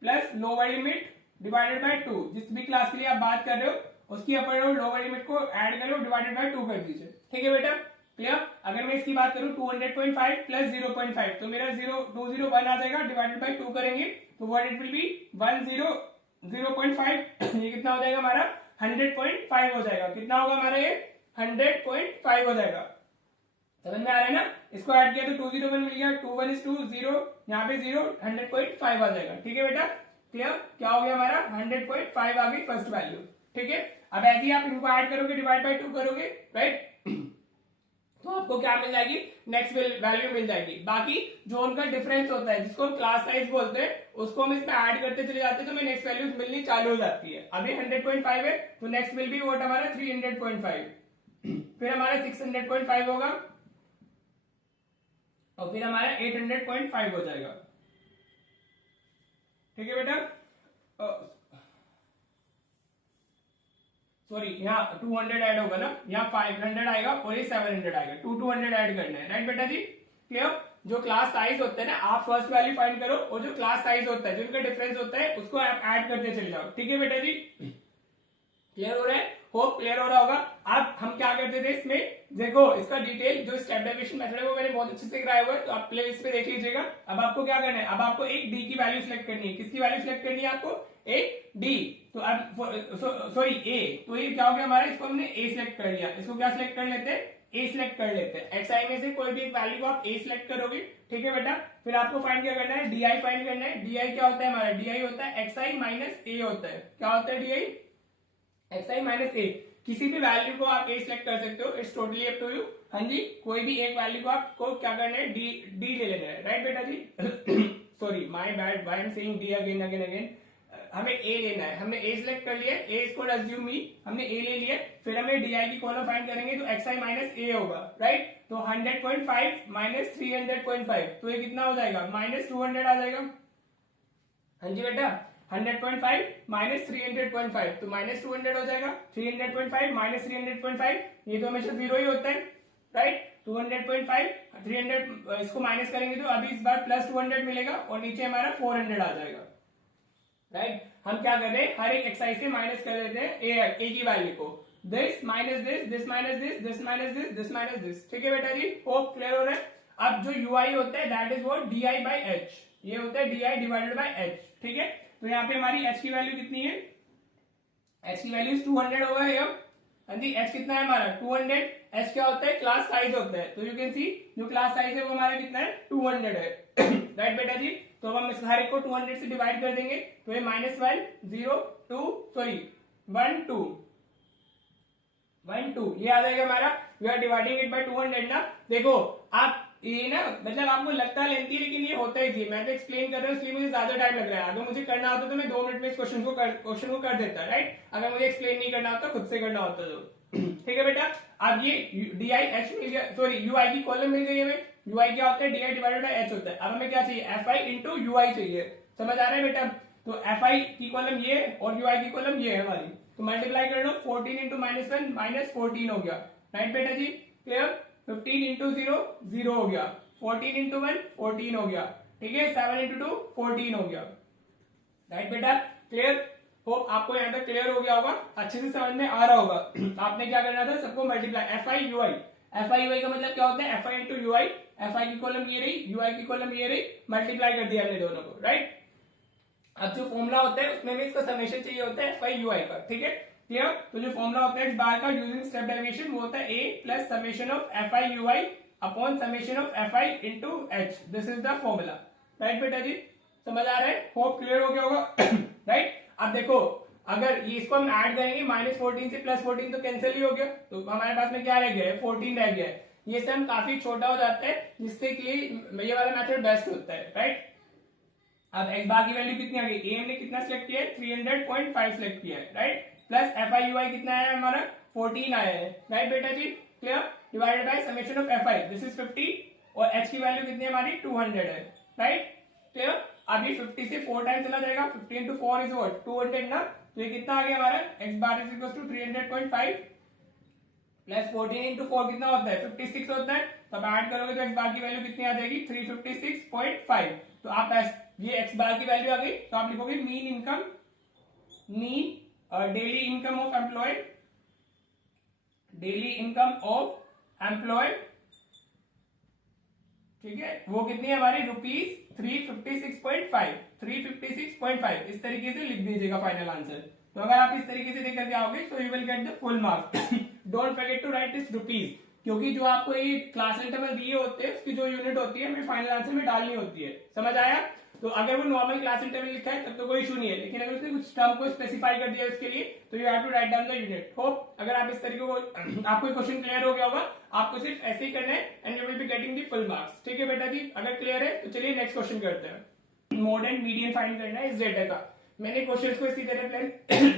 plus lower limit divided by 2। जिस भी क्लास के लिए आप बात कर रहे हो उसकी अपर और लोअर लिमिट को ऐड करो, डिवाइडेड बाय 2 कर दीजिए। ठीक है बेटा, क्लियर। अगर मैं इसकी बात करूं 200.5 प्लस 0.5, तो मेरा 201 आ जाएगा, डिवाइडेड बाय 2 करेंगे तो व्हाट इट विल बी 0.5। ये कितना हो जाएगा हमारा, 100.5 हो जाएगा। कितना होगा हमारा ये, 100.5 हो जाएगा। समझ में आ रहा है ना, इसको ऐड किया तो 201 मिल गया, 2 1 is 2 0, यहाँ पे 0, 100.5 आ जाएगा। ठीक है बेटा, क्लियर। क्या हो गया हमारा, 100.5 आ गई फर्स्ट वैल्यू। ठीक है, अब ऐसे ही आप इनको ऐड करोगे, डिवाइड बाय 2 करोगे, राइट, तो आपको क्या मिल जाएगी, नेक्स्ट वैल्यू मिल जाएगी। बाकी जो उनका डिफरेंस होता है जिसको हम क्लास साइज बोलते हैं, उसको हम इसमें ऐड करते चले जाते हैं तो हमें नेक्स्ट वैल्यू मिलनी चालू हो जाती है। अभी 100.5 है तो नेक्स्ट विल बी व्हाट हमारा 300.5, फिर हमारा 600.5 होगा और फिर हमारा 800.5 हो जाएगा। ठीक है बेटा, सॉरी यहाँ 200 ऐड होगा ना, यहाँ 500 आएगा और ये 700 आएगा, 200 ऐड करना है। राइट बेटा जी, क्लियर। जो क्लास साइज होता है ना, आप फर्स्ट वैल्यू फाइंड करो और जो क्लास साइज होता है, जो इनका डिफरेंस होता है, उसको आप ऐड करते चले जाओ। ठीक है बेटा जी, क्लियर हो रहा है, होप क्लियर हो रहा होगा। अब हम क्या करते थे इसमें, देखो इसका डिटेल जो स्टेप डेरिवेशन मेथड है वो मैंने बहुत अच्छे से कराया हुआ है, तो आप प्लेलिस्ट पे देख लीजिएगा। अब आपको क्या करना है, अब आपको एक डी की वैल्यू सिलेक्ट करनी है। किसकी वैल्यू सिलेक्ट करनी है आपको, एक डी। तो अब सॉरी ए, तो ये क्या हो गया हमारा, इसको हमने ए सिलेक्ट कर लिया। इसको क्या सिलेक्ट कर लेते हैं, ए सिलेक्ट कर लेते हैं। एक्स आई में से कोई भी एक वैल्यू को आप ए सिलेक्ट करोगे। ठीक है बेटा, फिर आपको फाइंड क्या करना है, डी आई फाइंड करना है। डी आई क्या होता है हमारा, डी आई होता है एक्स आई माइनस ए होता है। क्या होता है d i, x i minus a. किसी भी वैल्यू को आप ए सिलेक्ट कर सकते हो, it's totally up to you. हाँ जी, कोई भी एक वैल्यू को आपको क्या करना है, डी ले लेना है। राइट बेटा जी, sorry my bad, why I am saying d again again again. हमें ए लेना है, हमने ए सिलेक्ट कर लिया, ए इज कॉल्ड अज्यूम ई, हमने ए ले लिया। फिर हमें डी आई की कॉलम फाइंड करेंगे तो एक्स आई माइनस ए होगा। राइट, तो 100.5 माइनस 300.5, तो ये कितना हो जाएगा, माइनस 200 आ जाएगा। हाँ जी बेटा, 100.5 माइनस 300.5, तो माइनस 200 हो जाएगा। 300.5 माइनस 300.5, ये तो हमेशा जीरो ही होता है। राइट, 200.5 300 इसको माइनस करेंगे तो अभी इस बार प्लस 200 मिलेगा और नीचे हमारा 400 आ जाएगा। राइट, हम क्या कर रहे हैं, हर एक एक्सरसाइज से माइनस कर देते हैं ए की वैल्यू को। This minus this, this minus this, this minus this, this minus this. ठीक है बेटा जी, होप क्लियर हो रहा है। अब जो यूआई होता है that is what, D I by H. ये होता है d I divided by H. ठीक है, तो यहाँ पे हमारी एच की वैल्यू कितनी है, एच की वैल्यू 200 होगा है। हाँ जी, एच कितना है हमारा 200। एच क्या होता है, क्लास साइज होता है। तो यू कैन सी जो क्लास साइज है वो हमारा कितना है, 200 है। राइट बेटा जी, तो हम इस हर एक को 200 से डिवाइड कर देंगे, तो ये -1 0 2 सॉरी 1 2 1 2 ये आ जाएगा हमारा। We are dividing it by 200 ना। देखो आप ये ना मतलब आपको लगता है लेंथी, लेकिन ये होता ही थी, मैं तो एक्सप्लेन कर रहा हूँ इसलिए मुझे ज्यादा टाइम लग रहा है। अगर मुझे करना होता तो मैं 2 मिनट में इस क्वेश्चन को कर देता, राइट। अगर मुझे एक्सप्लेन नहीं करना होता, खुद से करना होता तो ठीक है बेटा। अब ये डी आई एच मिल गया, सॉरी यू आई की कॉलम मिल गई हमें। यू आई क्या होता है, d I divided by H होता है। अब हमें क्या चाहिए, एफ आई इंटू यू आई चाहिए, समझ आ रहा है बेटा। तो एफ आई की कॉलम ये और यू आई की कॉलम ये है हमारी, तो मल्टीप्लाई कर लो, 14 इंटू -1 -14 हो गया, राइट बेटा जी, क्लियर। 15 इंटू 0 0 हो गया, 14 इंटू 1 14 हो गया, ठीक है। 7 इंटू 2 14 हो गया, राइट बेटा, क्लियर। होप आपको यहाँ तक क्लियर हो गया होगा, अच्छे से समझ में आ रहा होगा। आपने क्या करना था, सबको multiply, f i u i, f i u i का मतलब क्या होता है, f i into u i, f i की कॉलम ये रही, यू आई की कॉलम ये रही, मल्टीप्लाई कर दिया हमने दोनों को, राइट। अब जो फॉर्मूला होता है उसमें भी इसका समेशन चाहिए होता है एफ आई यू आई का, ठीक है, क्लियर। तो जो फॉर्मूला होता है इस बार का यूजिंग स्टेप डेरिवेशन वो होता है a plus summation of f i u i upon summation of f i into h, this is the formula, right बेटा जी, समझ आ रहा है, होप क्लियर हो गया होगा, राइट। अब देखो अगर ये इसको हम ऐड करेंगे -14 से +14 तो कैंसिल ही हो गया, तो हमारे पास में क्या रह गया है, 14 रह गया है। ये सम काफी छोटा हो जाता है, जिससे कि ये वाला मेथड बेस्ट होता है, राइट। अब x बार की वैल्यू कितनी आ गई, ए हमने कितना सिलेक्ट किया है, 300.5 सिलेक्ट किया है, right. Plus f i u i कितना आया है हमारा, 14 आया है, राइट बेटा जी, clear. Divided by summation of f i, this is 50 और h की वैल्यू कितनी है हमारी 200 है, राइट, क्लियर। अभी 50 से 4 टाइम चला जाएगा, 50 into 4 is what 200 ना, तो ये कितना आ गया हमारा, x bar is equal to 300.5 plus 14 into 4 कितना होता है, 56 होता है। तो आप ऐड करोगे तो x बार की वैल्यू कितनी आ जाएगी, 356.5। तो आप ये x बार की वैल्यू आ गई, तो आप लिखोगे mean income, mean daily income of employed, daily income of employed, ठीक है, वो कितनी है हमारी, ₹356.5, 356.5 इस तरीके से लिख दीजिएगा फाइनल आंसर। तो अगर आप इस तरीके से देख करके आओगे तो you will get the full marks. Don't forget to write this rupees, क्योंकि जो आपको ये क्लास इंटरवल दिए होते हैं उसकी जो यूनिट होती है हमें फाइनल आंसर में डालनी होती है, समझ आया। तो अगर वो नॉर्मल क्लास इंटरवल लिखा है तब तो कोई इशू नहीं है, लेकिन अगर उसने कुछ टर्म को स्पेसिफाई कर दिया उसके लिए तो you have to write down the unit. Hope अगर आप इस तरीके को आपको क्वेश्चन क्लियर हो गया होगा, आपको सिर्फ ऐसे ही करना है and you will be getting the full marks, ठीक है बेटा जी। अगर क्लियर है तो चलिए नेक्स्ट क्वेश्चन करते हैं। मोड एंड मीडियन फाइंड करना है इस डेटा का। मैंने क्वेश्चन को इसी तरह प्लान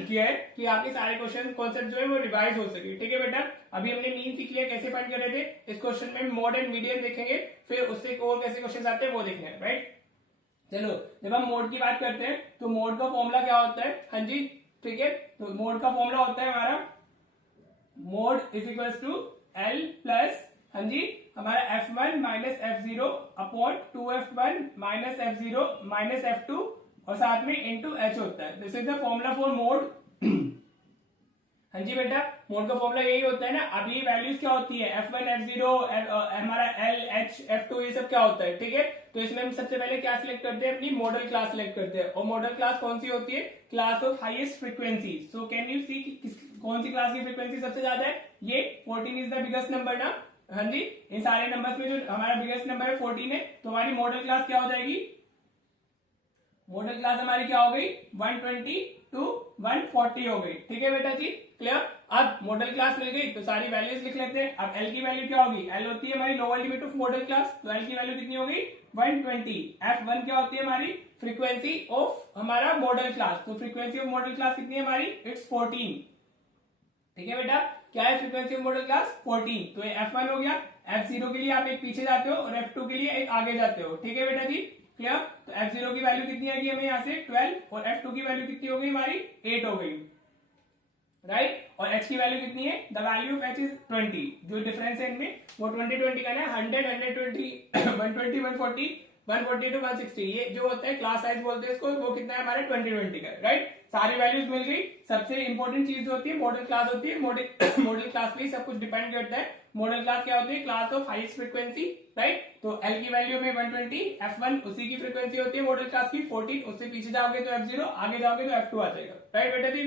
किया है कि आपके सारे क्वेश्चन कॉन्सेप्ट जो है वो रिवाइज हो सके, ठीक है बेटा। अभी हमने मीन सीख लिया कैसे फाइंड कर रहे थे, इस क्वेश्चन में मोड एंड मीडियन देखेंगे, फिर उससे और कैसे क्वेश्चन आते हैं वो देखने हैं, राइट। चलो जब हम मोड की बात करते हैं तो मोड का फॉर्मूला क्या होता है, हाँ जी, ठीक है। तो मोड का फॉर्मूला होता है हमारा mode is equal to L plus, हाँ जी, हमारा F1 minus F0 upon 2F1 minus F0 minus F2 और साथ में इंटू एच होता है। This is the formula for mode. हाँ जी बेटा, मोड का फॉर्मूला यही होता है ना। अभी वैल्यूज क्या होती है, F1 F0 हमारा L H F2 ये सब क्या होता है, ठीक है। तो इसमें हम सबसे पहले क्या सिलेक्ट करते हैं, अपनी मॉडल क्लास सिलेक्ट करते हैं। और मॉडल क्लास कौन सी होती है, class of highest frequency. So can you see कौन सी क्लास की फ्रीक्वेंसी सबसे ज्यादा है, ये 14 इज द बिगेस्ट नंबर ना। हाँ जी, इन सारे नंबर्स में जो हमारा बिगेस्ट नंबर है 14 है, तो हमारी मॉडल क्लास क्या हो जाएगी, मॉडल क्लास हमारी क्या हो गई 120 to 140 हो गई, ठीक है बेटा जी, क्लियर। अब मॉडल क्लास मिल गई तो सारी वैल्यूज लिख लेते हैं। अब एल की वैल्यू क्या होगी, एल होती है हमारी lower limit of model class, तो एल की वैल्यू कितनी हो गई 120। F1 क्या होती है हमारी फ्रीक्वेंसी ऑफ हमारा मॉडल क्लास, तो फ्रीक्वेंसी ऑफ मॉडल क्लास कितनी है हमारी, इट्स 14, ठीक है बेटा। क्या है फ्रीक्वेंसी ऑफ मॉडल क्लास 14, तो ये F1 हो गया। F0 के लिए आप एक पीछे जाते हो और F2 के लिए एक आगे जाते हो, ठीक है बेटा जी, क्लियर। तो F0 की वैल्यू कितनी आएगी हमें यहाँ से 12 और F2 की वैल्यू कितनी हो गई हमारी 8 हो गई, राइट। और H की वैल्यू कितनी है, the value of H is 20। जो डिफरेंस है इनमें वो 20 का ना, 100 120 120 140 140 to 160, ये जो होता है क्लास साइज बोलते हैं इसको, वो कितना है हमारे 20 का, राइट। सारी वैल्यूज मिल गई। सबसे इंपॉर्टेंट चीज जो होती है मॉडल क्लास होती है। मॉडल क्लास पे सब कुछ डिपेंड करता है। मॉडल क्लास क्या होती है, class of highest frequency, right. तो L की वैल्यू में 120, F1 उसी की फ्रीक्वेंसी होती है मॉडल क्लास की 14, उससे पीछे जाओगे तो F0, आगे जाओगे तो F2 आ जाएगा, राइट बेटा जी,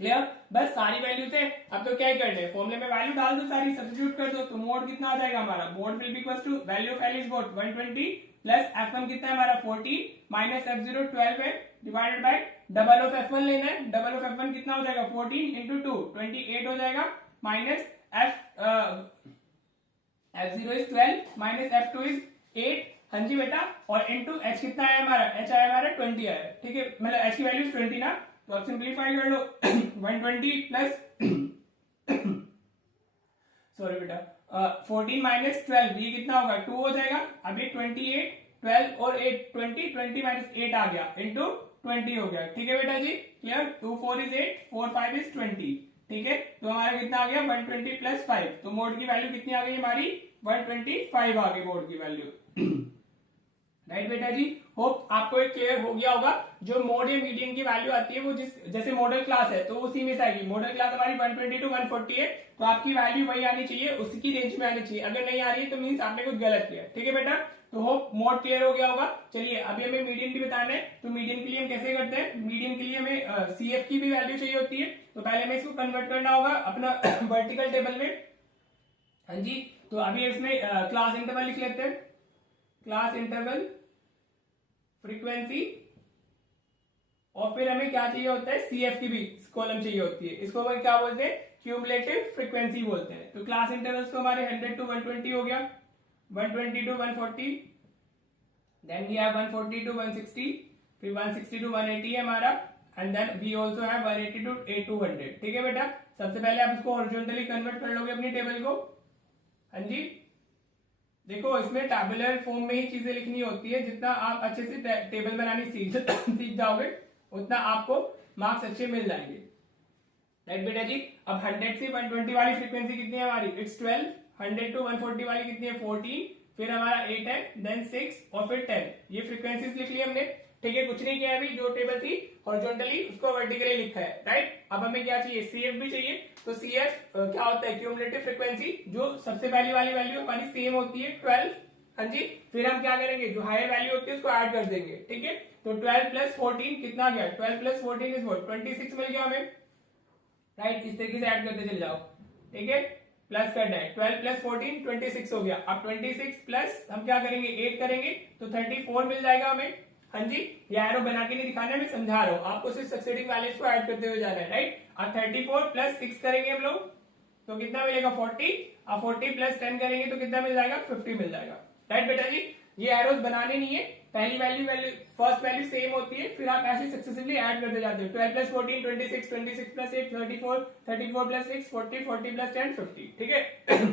क्लियर। बस सारी वैल्यूज है। अब तो क्या ही करना है, फॉर्मूले में वैल्यू डाल दो, सारी सब्स्टिट्यूट कर दो, तो मोड कितना आ जाएगा हमारा, mode will be equal to value of L is what 120 plus F1 कितना है हमारा 40 माइनस F0 12 है divided by double of F1 लेना है। डबल ऑफ F1 कितना हो जाएगा 14 इंटू 2 28 हो जाएगा, minus F0 is 12 minus F2 is 8। हाँ जी बेटा, और इनटू h कितना आया हमारा, h आया हमारा 20 आया, ठीक है, मतलब h की वैल्यू 20 ना, तो आप सिंप्लीफाई कर लो 120 प्लस सॉरी बेटा 14 माइनस 12, ये कितना होगा 2 हो जाएगा। अब ये 28, 12 और 8 20, 20 माइनस 8 आ गया इंटू 20 हो गया, ठीक है बेटा जी, क्लियर। 2 4 इज 8, 4 5 इज 20, ठीक है, तो हमारा कितना आ गया 120 प्लस 5, तो मोड की वैल्यू कितनी आ गई हमारी 125 आ गई मोड की वैल्यू। राइट बेटा जी, होप आपको एक क्लियर हो गया होगा। जो मोड या मीडियन की वैल्यू आती है वो जैसे मॉडल क्लास है तो उसी में से आएगी। मॉडल क्लास हमारी 120 to 140 है, तो आपकी वैल्यू वही आनी चाहिए, उसकी रेंज में आनी चाहिए। अगर नहीं आ रही है तो मीन्स आपने कुछ गलत किया, ठीक है बेटा। तो होप मोड क्लियर हो गया होगा। चलिए अभी हमें मीडियन भी बताना है, तो मीडियन के लिए हम कैसे करते हैं, मीडियन के लिए हमें CF की भी वैल्यू चाहिए होती है, तो पहले हमें इसको कन्वर्ट करना होगा अपना वर्टिकल टेबल में। हाँ जी, तो अभी इसमें क्लास इंटरवल लिख लेते हैं, क्लास इंटरवल फ्रीक्वेंसी, और फिर हमें क्या चाहिए होता है CF की भी कॉलम चाहिए होती है, इसको हम क्या बोलते हैं क्यूमुलेटिव फ्रीक्वेंसी बोलते हैं। तो क्लास इंटरवल्स तो हमारे 100 to 120 हो गया, 120 to 140, then we have 140 to 160, फिर 160 to 180 है हमारा, and then we also have 180 to 200, ठीक है बेटा। सबसे पहले आप इसको हॉरिजॉन्टली कन्वर्ट कर लोगे अपनी टेबल को। हाँ जी, देखो इसमें टैबुलर फॉर्म में ही चीजें लिखनी होती है, जितना आप अच्छे से टेबल बनानी सीख जाओगे उतना आपको मार्क्स अच्छे मिल जाएंगे। राइट बेटा जी, अब 100 से 120 वाली फ्रीक्वेंसी कितनी है हमारी, इट्स 12, 100 to 140 वाली कितनी है 14, फिर हमारा 8 है, देन 6 और फिर 10, ये फ्रीक्वेंसीज लिख ली हमने, ठीक है। कुछ नहीं किया अभी, जो टेबल थी हॉरिजॉन्टली उसको वर्टिकली लिखा है, राइट। अब हमें क्या चाहिए, CF भी चाहिए, तो CF क्या होता है क्यूमुलेटिव फ्रीक्वेंसी, जो सबसे पहली वाली वैल्यू हमारी सेम होती है 12। हाँ जी, फिर हम क्या करेंगे, जो हायर वैल्यू होती है उसको ऐड कर देंगे, ठीक है। तो 12 प्लस 14 कितना गया, 12 प्लस 14 इज 26 मिल गया हमें, राइट। इस तरीके से ऐड करते चले जाओ, ठीक है, प्लस करना है, 12 प्लस 14 26 हो गया। अब 26 प्लस हम क्या करेंगे 8 करेंगे तो 34 मिल जाएगा हमें। हाँ जी, ये एरो बना के नहीं दिखाना, मैं समझा रहा हूँ आपको, सिर्फ सक्सेडिंग वैल्यूज को ऐड करते हुए जाना है, राइट। अब 34 प्लस 6 करेंगे हम लोग तो कितना मिलेगा 40, अब 40 प्लस 10 करेंगे तो कितना मिल जाएगा 50 मिल जाएगा, राइट बेटा जी। ये एरोज बनाने नहीं है, पहली वैल्यू फर्स्ट वैल्यू सेम होती है, फिर आप ऐसे सक्सेसिवली ऐड करते जाते हो। 12 प्लस 14 26, 26 प्लस 8 34, 34 प्लस 6 40, 40 प्लस 10 50, ठीक है।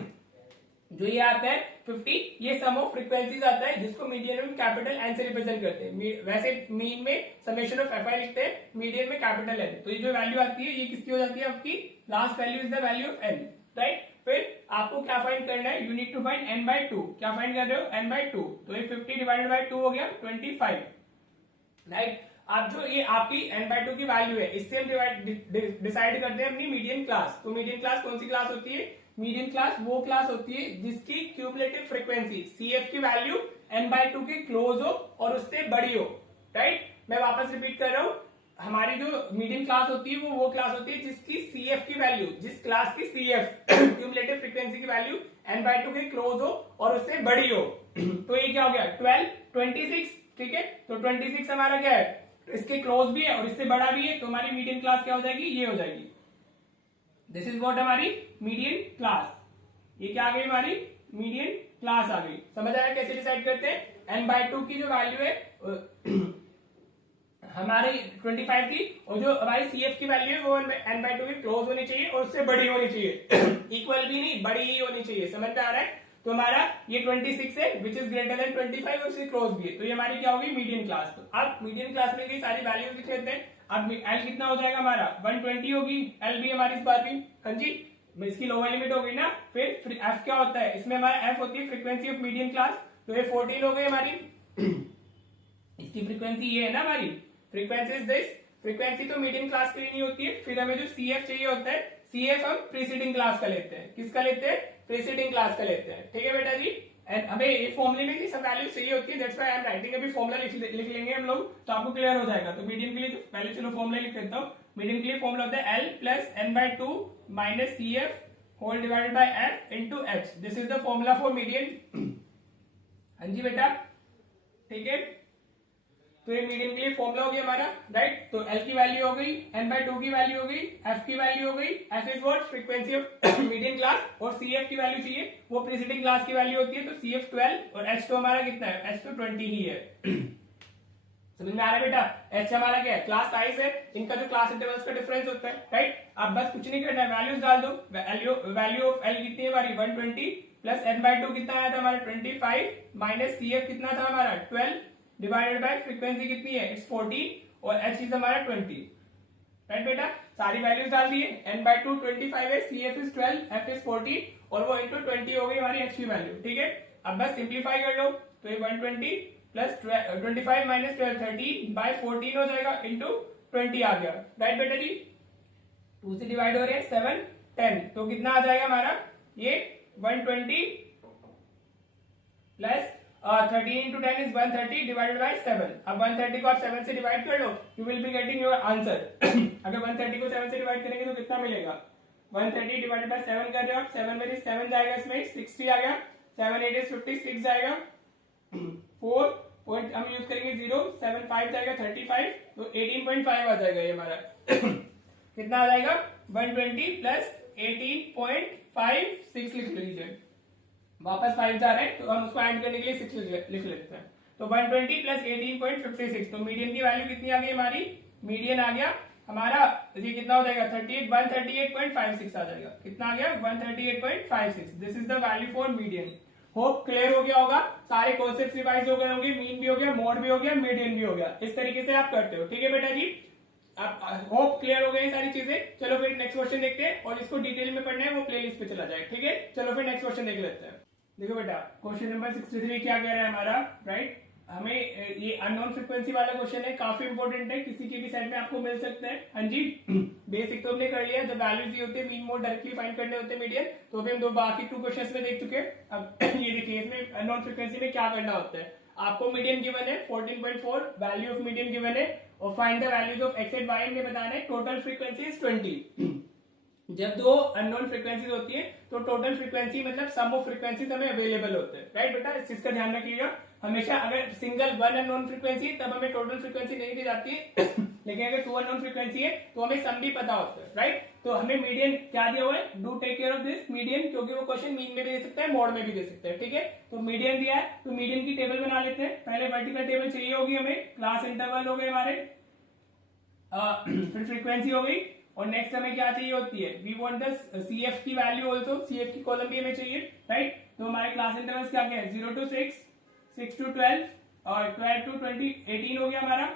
जो ये आता है 50, ये सम ऑफ फ्रीक्वेंसीज आता है, जिसको मीडियन में कैपिटल एन से रिप्रेजेंट करते हैं। वैसे मीन में समेशन ऑफ fi लिखते हैं, मीडियन में कैपिटल एन। तो ये जो वैल्यू आती है ये किसकी हो जाती है आपकी, last value is the value of n, right. फिर आपको क्या फाइंड करना है, you need to find n/2। क्या फाइंड कर रहे हो, n/2, तो ये 50 डिवाइडेड बाय 2 हो गया 25, राइट। अब जो ये आपकी n/2 की वैल्यू है, इससे हम डिसाइड करते हैं अपनी मीडियन क्लास। तो मीडियन क्लास कौन सी क्लास होती है, मीडियन क्लास वो क्लास होती है जिसकी क्यूमुलेटिव फ्रीक्वेंसी CF की वैल्यू n/2 के क्लोज हो और उससे बड़ी हो, राइट। मैं वापस रिपीट कर रहा हूं, हमारी जो मीडियन क्लास होती है वो क्लास होती है जिसकी CF की वैल्यू, जिस क्लास की CF क्यूमुलेटिव फ्रीक्वेंसी की वैल्यू n/2 के क्लोज हो और उससे बड़ी हो। तो ये क्या हो गया 12 26, ठीक है। तो 26 हमारा क्या है, इसके क्लोज भी है और इससे बड़ा भी है, तो हमारी मीडियन क्लास क्या हो जाएगी, ये हो जाएगी। दिस इज व्हाट हमारी मीडियन क्लास, ये क्या आ गई हमारी मीडियन क्लास आ गई। समझ आया कैसे डिसाइड करते हैं, n/2 की जो वैल्यू है हमारी 25 थी, और जो हमारी CF की वैल्यू है वो n/2 के क्लोज होनी चाहिए और उससे बड़ी होनी चाहिए, इक्वल भी नहीं बड़ी ही होनी चाहिए। समझ में आ रहा है, तो हमारा ये 26 है विच इज ग्रेटर देन 25 और उससे क्लोज भी है, तो ये हमारी क्या होगी मीडियन क्लास। तो अब मीडियन क्लास में सारी वैल्यूज लिख लेते हैं। अब L कितना हो जाएगा हमारा 120 होगी, L भी हमारी इस बार भी, हाँ जी, इसकी लोअर लिमिट हो गई ना। फिर F क्या होता है, इसमें हमारा F होती है फ्रीक्वेंसी ऑफ मीडियन क्लास, तो ये 14 हो गई हमारी इसकी फ्रीक्वेंसी, ये है ना हमारी फ्रीक्वेंसी इज दिस। फ्रीक्वेंसी तो मीडियम क्लास के लिए नहीं होती है। फिर हमें जो CF चाहिए होता है, CF हम प्रीसीडिंग क्लास का लेते हैं, किसका लेते हैं, प्रीसीडिंग क्लास का लेते हैं, ठीक है बेटा जी। एंड हमें ये फॉर्मूले में सब वैल्यूज चाहिए होती है, that's why I am writing. अभी फॉर्मूला लिख लेंगे हम लोग तो आपको क्लियर हो जाएगा। तो मीडियम के लिए तो पहले चलो फॉर्मूला लिख लेता हूँ। मीडियम के लिए फॉर्मूला होता है L plus n/2 minus CF whole divided by F into H, this is the formula for median. हाँ जी बेटा, ठीक है। तो ये मीडियन के लिए फॉर्मूला हो गया हमारा, राइट। तो एल की वैल्यू हो गई, n/2 की वैल्यू हो गई, एफ की वैल्यू हो गई, F is what frequency of median class, और सी एफ की वैल्यू चाहिए, वो प्रीसीडिंग क्लास की वैल्यू होती है, तो सी एफ 12 और एच तो हमारा कितना है, एच तो 20 ही है। समझ में आ रहा है बेटा, एच हमारा क्या है, क्लास साइज है, इनका जो क्लास इंटरवल्स का डिफरेंस होता है, राइट। अब बस कुछ नहीं करना है, वैल्यूज डाल दो, वैल्यू ऑफ एल कितनी है हमारी 120 प्लस n/2 कितना आया था हमारा 25 माइनस सी एफ कितना था हमारा 12 डिवाइडेड बाय फ्रीक्वेंसी कितनी है इट्स 40 और एच इज हमारा 20, राइट बेटा। सारी वैल्यूज डाल दिए, n/2 25 है, C F is 12, F is 40 और वो इंटू 20 हो गई हमारी एच की वैल्यू, ठीक है। अब बस सिंप्लीफाई कर लो, तो ये 120 प्लस 25 माइनस 12 30 बाय 14 हो जाएगा, इंटू 20 आ गया, राइट बेटा जी। 2 से डिवाइड हो रहे हैं 7 10, तो कितना आ जाएगा हमारा ये 120 plus 13 into 10 is 130 divided by 7। अब 130 को आप 7 से डिवाइड कर लो, you will be getting your answer. अगर 130 को 7 से डिवाइड करेंगे तो कितना मिलेगा, 130 डिवाइडेड बाय 7 कर रहे हो आप, 7 में 7 जाएगा, इसमें 60 आ गया, 7 8 इज 56 जाएगा, 4 पॉइंट हम यूज करेंगे 0, 7 5 जाएगा 35, तो 18.5 आ जाएगा ये हमारा। कितना आ जाएगा 120 प्लस 18.56 लिख लीजिए, वापस 5 जा रहे हैं तो हम उसको ऐड करने के लिए 6 लिख लेते हैं, तो 120 प्लस 18.56, तो मीडियन की वैल्यू कितनी आ गई हमारी, मीडियन आ गया हमारा, ये कितना हो जाएगा 138.56 आ जाएगा, कितना आ गया 138.56, this is the value for median. Hope clear हो गया होगा, सारे कॉन्सेप्ट रिवाइज हो गए होंगे, मीन भी हो गया, मोड भी हो गया, मीडियन भी हो गया, इस तरीके से आप करते हो, ठीक है बेटा जी। अब होप क्लियर हो गई सारी चीजें। चलो फिर नेक्स्ट क्वेश्चन देखते हैं, और इसको डिटेल में पढ़ना है वो प्लेलिस्ट पे चला जाए, ठीक है। चलो फिर नेक्स्ट क्वेश्चन देख लेते हैं। देखो बेटा क्वेश्चन नंबर 63 क्या कह रहा है हमारा, राइट। हमें ये अननोन फ्रीक्वेंसी वाला क्वेश्चन है, काफी इंपॉर्टेंट है, किसी की भी सेट में आपको मिल सकता है। हाँ जी, बेसिक तो हमने कर लिया, जब वैल्यूज होते हैं मीन मोड डायरेक्टली फाइंड करने होते हैं मीडियन, तो अभी हम दो बाकी 2 क्वेश्चंस में देख चुके हैं। अब ये देखिए इसमें अननोन फ्रीक्वेंसी में क्या करना होता है, आपको मीडियन गिवन है 14.4, वैल्यू ऑफ मीडियन गिवन है, और find the values of X and Y में बताना है, टोटल फ्रीक्वेंसी इज 20। जब दो अननोन फ्रीक्वेंसीज होती है तो टोटल फ्रीक्वेंसी मतलब सम ऑफ फ्रीक्वेंसीज हमें अवेलेबल होते हैं, राइट बेटा, इस चीज का ध्यान रखिएगा हमेशा। अगर सिंगल वन अननोन फ्रीक्वेंसी तब हमें टोटल फ्रीक्वेंसी नहीं दी जाती है, लेकिन अगर 2 अननोन फ्रीक्वेंसी है तो हमें सम भी पता होता है, राइट। तो हमें मीडियन क्या दिया हुआ है, do take care of this median, क्योंकि वो क्वेश्चन मीन में भी दे सकता है, मोड में भी दे सकता है, ठीक है। तो मीडियन दिया है तो मीडियन की टेबल बना लेते हैं। पहले वर्टिकल टेबल चाहिए होगी हमें, क्लास इंटरवल हो गए हमारे, फिर फ्रीक्वेंसी हो गई, और नेक्स्ट हमें क्या चाहिए होती है, वी वांट द सीएफ की वैल्यू ऑल्सो, सीएफ की कॉलम भी हमें चाहिए, राइट। तो हमारे क्लास इंटरवल्स क्या क्या है, 0 to 6, 6 to 12 और 12 to 20, 18 हो गया हमारा,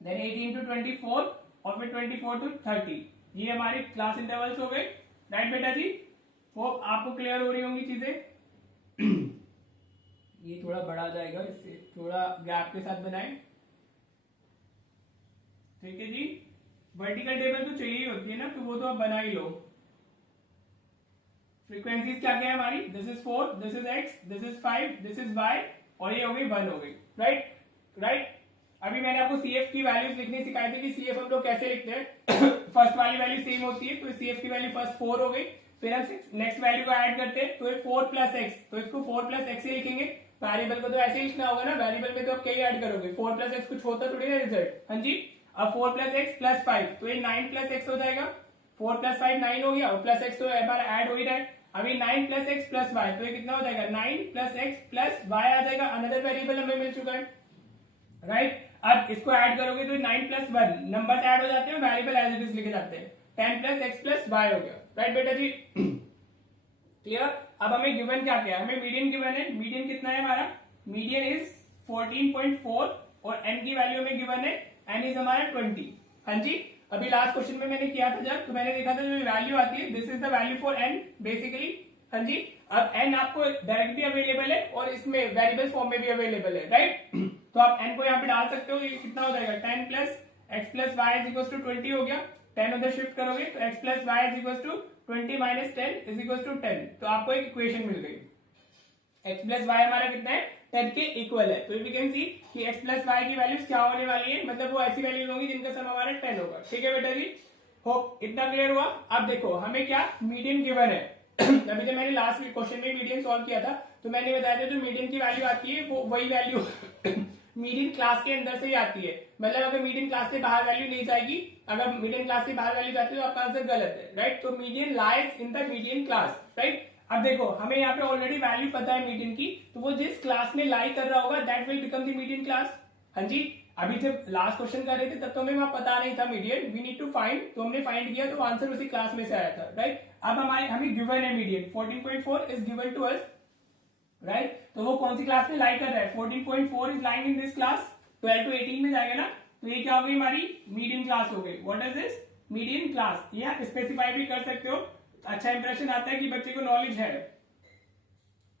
देन 18 to 24 और फिर 24 to 30, ये हमारे क्लास इंटरवल्स हो गए, राइट बेटा जी। होप आपको क्लियर हो रही होंगी चीजें। ये थोड़ा बड़ा जाएगा, इससे थोड़ा गैप के साथ बनाए, ठीक है जी। वर्टिकल टेबल तो चाहिए होती है ना, तो वो तो आप बना ही लो। फ्रीक्वेंसीज क्या क्या है हमारी, this is 4, this is x, this is 5, this is y, और ये हो गई 1 हो गई, राइट राइट। अभी मैंने आपको CF की वैल्यूज लिखनी सिखाई थी कि CF हम लोग कैसे लिखते हैं। फर्स्ट वाली वैल्यू सेम होती है, तो CF की वैल्यू फर्स्ट 4 हो गई, फिर हम नेक्स्ट वैल्यू को ऐड करते हैं, तो ये 4 प्लस एक्स, तो इसको 4 प्लस एक्स ही लिखेंगे। वेरिएबल को तो ऐसे ही लिखना होगा ना, वेरिएबल में तो आप क्या ऐड करोगे, 4 प्लस एक्स कुछ होता थोड़ी ना रिजल्ट। हाँ जी, अब 4 प्लस एक्स प्लस 5, तो ये 9 प्लस एक्स हो जाएगा, 4 प्लस 5 9 हो गया, और प्लस एक्स तो हमारा ऐड हो ही रहा है। अभी 9 प्लस एक्स प्लस वाई, तो ये कितना हो जाएगा 9 प्लस एक्स प्लस वाई आ जाएगा, अनदर वेरिएबल हमें मिल चुका है, राइट। अब इसको ऐड करोगे तो 9 प्लस 1 नंबर्स ऐड हो जाते हैं, वेरिएबल एज इट इज लिखे जाते हैं, 10 प्लस एक्स प्लस वाई हो गया, राइट बेटा जी। क्लियर। अब हमें गिवन क्या क्या है, हमें मीडियन गिवन है, मीडियन कितना है हमारा, मीडियन इज 14.4 और n की वैल्यू में गिवन है, n इज हमारा 20। हाँ जी, अभी लास्ट क्वेश्चन में मैंने किया था जब, तो मैंने देखा था जो वैल्यू आती है, this is the value for n basically. हाँ जी, अब n आपको डायरेक्ट भी अवेलेबल है और इसमें वेरिएबल फॉर्म में भी अवेलेबल है, राइट। तो आप n को यहाँ पे डाल सकते हो, ये कितना हो जाएगा 10 plus X plus Y is equal to 20 हो गया, 10 उधर शिफ्ट करोगे तो x plus Y is equal to 20 minus 10 is equal to 10, तो आपको एक इक्वेशन मिल गई, x प्लस वाई हमारा कितना है 10 के इक्वल है। तो यू कैन सी कि x प्लस वाई की वैल्यूज क्या होने वाली है, मतलब वो ऐसी वैल्यूज होंगी जिनका सम हमारा 10 होगा, ठीक है बेटा जी। होप इतना क्लियर हुआ। अब देखो हमें क्या मीडियन गिवन है। अभी जब मैंने लास्ट क्वेश्चन में मीडियन सॉल्व किया था तो मैंने बताया था जो मीडियन की वैल्यू आती है वो वही वैल्यू मीडियन क्लास के अंदर से ही आती है। मतलब अगर मीडियन क्लास से बाहर वैल्यू नहीं जाएगी, अगर मीडियन क्लास से बाहर वैल्यू जाती है तो आपका आंसर गलत है, राइट। तो median lies in the median class, right. अब देखो हमें यहाँ पे ऑलरेडी वैल्यू पता है मीडियन की, तो वो जिस क्लास में लाई कर रहा होगा that will become the median class. हाँ जी, अभी जब लास्ट क्वेश्चन कर रहे थे तब तो हमें वहां पता नहीं था median, we need to find, तो हमने फाइंड किया तो आंसर उसी क्लास में से आया था, राइट। अब हमें गिवन है median 14.4 is given to us, right. तो वो कौन सी क्लास में लाई कर रहा है, 14.4 is lying in this class, 12 to 18 में जाएगा ना, तो ये क्या हो गई हमारी मीडियन क्लास हो गई। What is this median class, ये आप स्पेसिफाई भी कर सकते हो, अच्छा इंप्रेशन आता है कि बच्चे को नॉलेज है।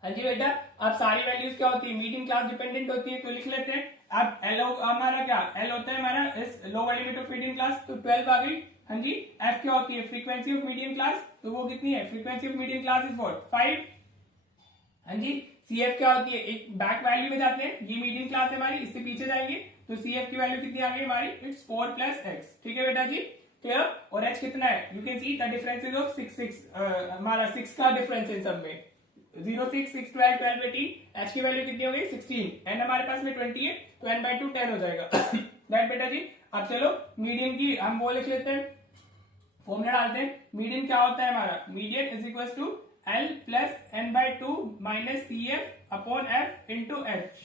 हाँ जी बेटा, अब सारी वैल्यूज क्या होती है, मीडियन क्लास डिपेंडेंट होती है, तो लिख लेते हैं। अब एल हमारा क्या, एल होता है हमारा इस lower limit of median class, तो 12 आ गई। हाँ जी, एफ क्या होती है, फ्रीक्वेंसी ऑफ मीडियन क्लास, तो वो कितनी है, frequency of median class is what 5। हाँ जी, सी एफ क्या होती है, एक बैक वैल्यू में जाते हैं, ये मीडियन क्लास है हमारी, इससे पीछे जाएंगे तो सी एफ की वैल्यू कितनी आ गई हमारी, इट्स 4 + x, ठीक है बेटा जी, क्लियर। और h कितना है, you can see the difference is of 6 हमारा 6 का डिफरेंस है सब में, 0 6 6 12 12 18, h की वैल्यू कितनी हो गई 16, n हमारे पास में 20 है तो n/2 10 हो जाएगा दैट बेटा जी। अब चलो मीडियन की हम वो लिख लेते हैं, फॉर्मूला डालते हैं। मीडियन क्या होता है हमारा, median is equal to L + n/2 - CF/F × H,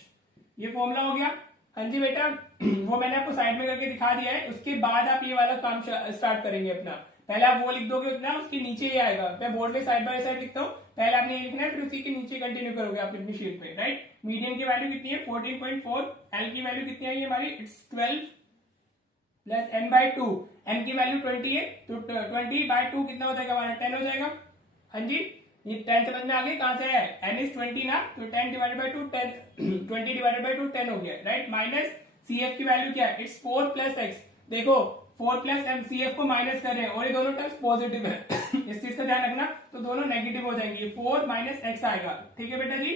ये फॉर्मूला हो गया। हाँ जी बेटा, वो मैंने आपको साइड में करके दिखा दिया है, उसके बाद आप ये वाला काम स्टार्ट करेंगे अपना। पहले आप वो लिख दोगे उतना, उसके नीचे ही आएगा, मैं बोर्ड पे साइड बाय साइड लिखता हूँ, पहले आपने ये लिखना है फिर उसी के नीचे कंटिन्यू करोगे आप अपनी शीट पे, राइट। मीडियन की वैल्यू कितनी है 14.4, एल की वैल्यू कितनी आई हमारी, इट्स 12 + n/2, n की वैल्यू 20 है तो 20/2 कितना हो जाएगा हमारा 10 हो जाएगा। हाँ जी, ये 10 समझ में आ गई, कहां से है, n is 20 ना, तो 10 / 2 10 20 / 2 10 हो गया, राइट। माइनस CF की वैल्यू क्या है, इट्स 4 + x, देखो 4 + m, CF को माइनस कर रहे हैं और ये दोनों टर्म्स पॉजिटिव है इस चीज का ध्यान रखना, तो दोनों नेगेटिव हो जाएंगे, 4 - x आएगा, ठीक है बेटा जी,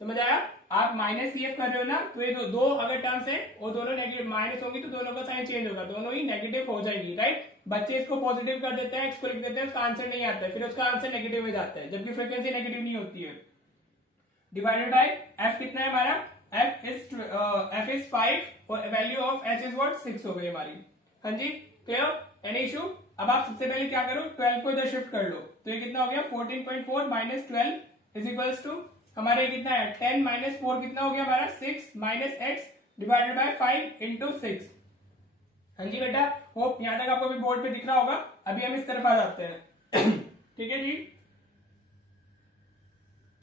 समझ आया। आप -CF कर रहे हो ना, तो ये दो अगर टर्म्स है और दोनों नेगेटिव माइनस होंगी तो दोनों का साइन चेंज होगा, दोनों ही नेगेटिव हो जाएगी, राइट। बच्चे इसको पॉजिटिव कर देते हैं, एक्स को लिख देते हैं, उसका आंसर नहीं आता है, फिर उसका आंसर नेगेटिव में जाता है, जबकि फ्रीक्वेंसी नेगेटिव नहीं होती है। डिवाइडेड बाय एफ कितना है हमारा, एफ इज 5 और value of H is what 6 हो गई हमारी। हाँ जी, क्लियर, एनी इशू। अब आप सबसे पहले क्या करो, 12 को इधर शिफ्ट कर लो, तो ये कितना हो गया 14.4 - 12 इज इक्वल्स टू हमारे कितना है 10 - 4 कितना हो गया हमारा 6 - x डिवाइडेड बाय 5 × 6। हाँ जी बेटा, होप यहां तक आपको अभी बोर्ड पे दिख रहा होगा। अभी हम इस तरफ आ जाते हैं ठीक है जी,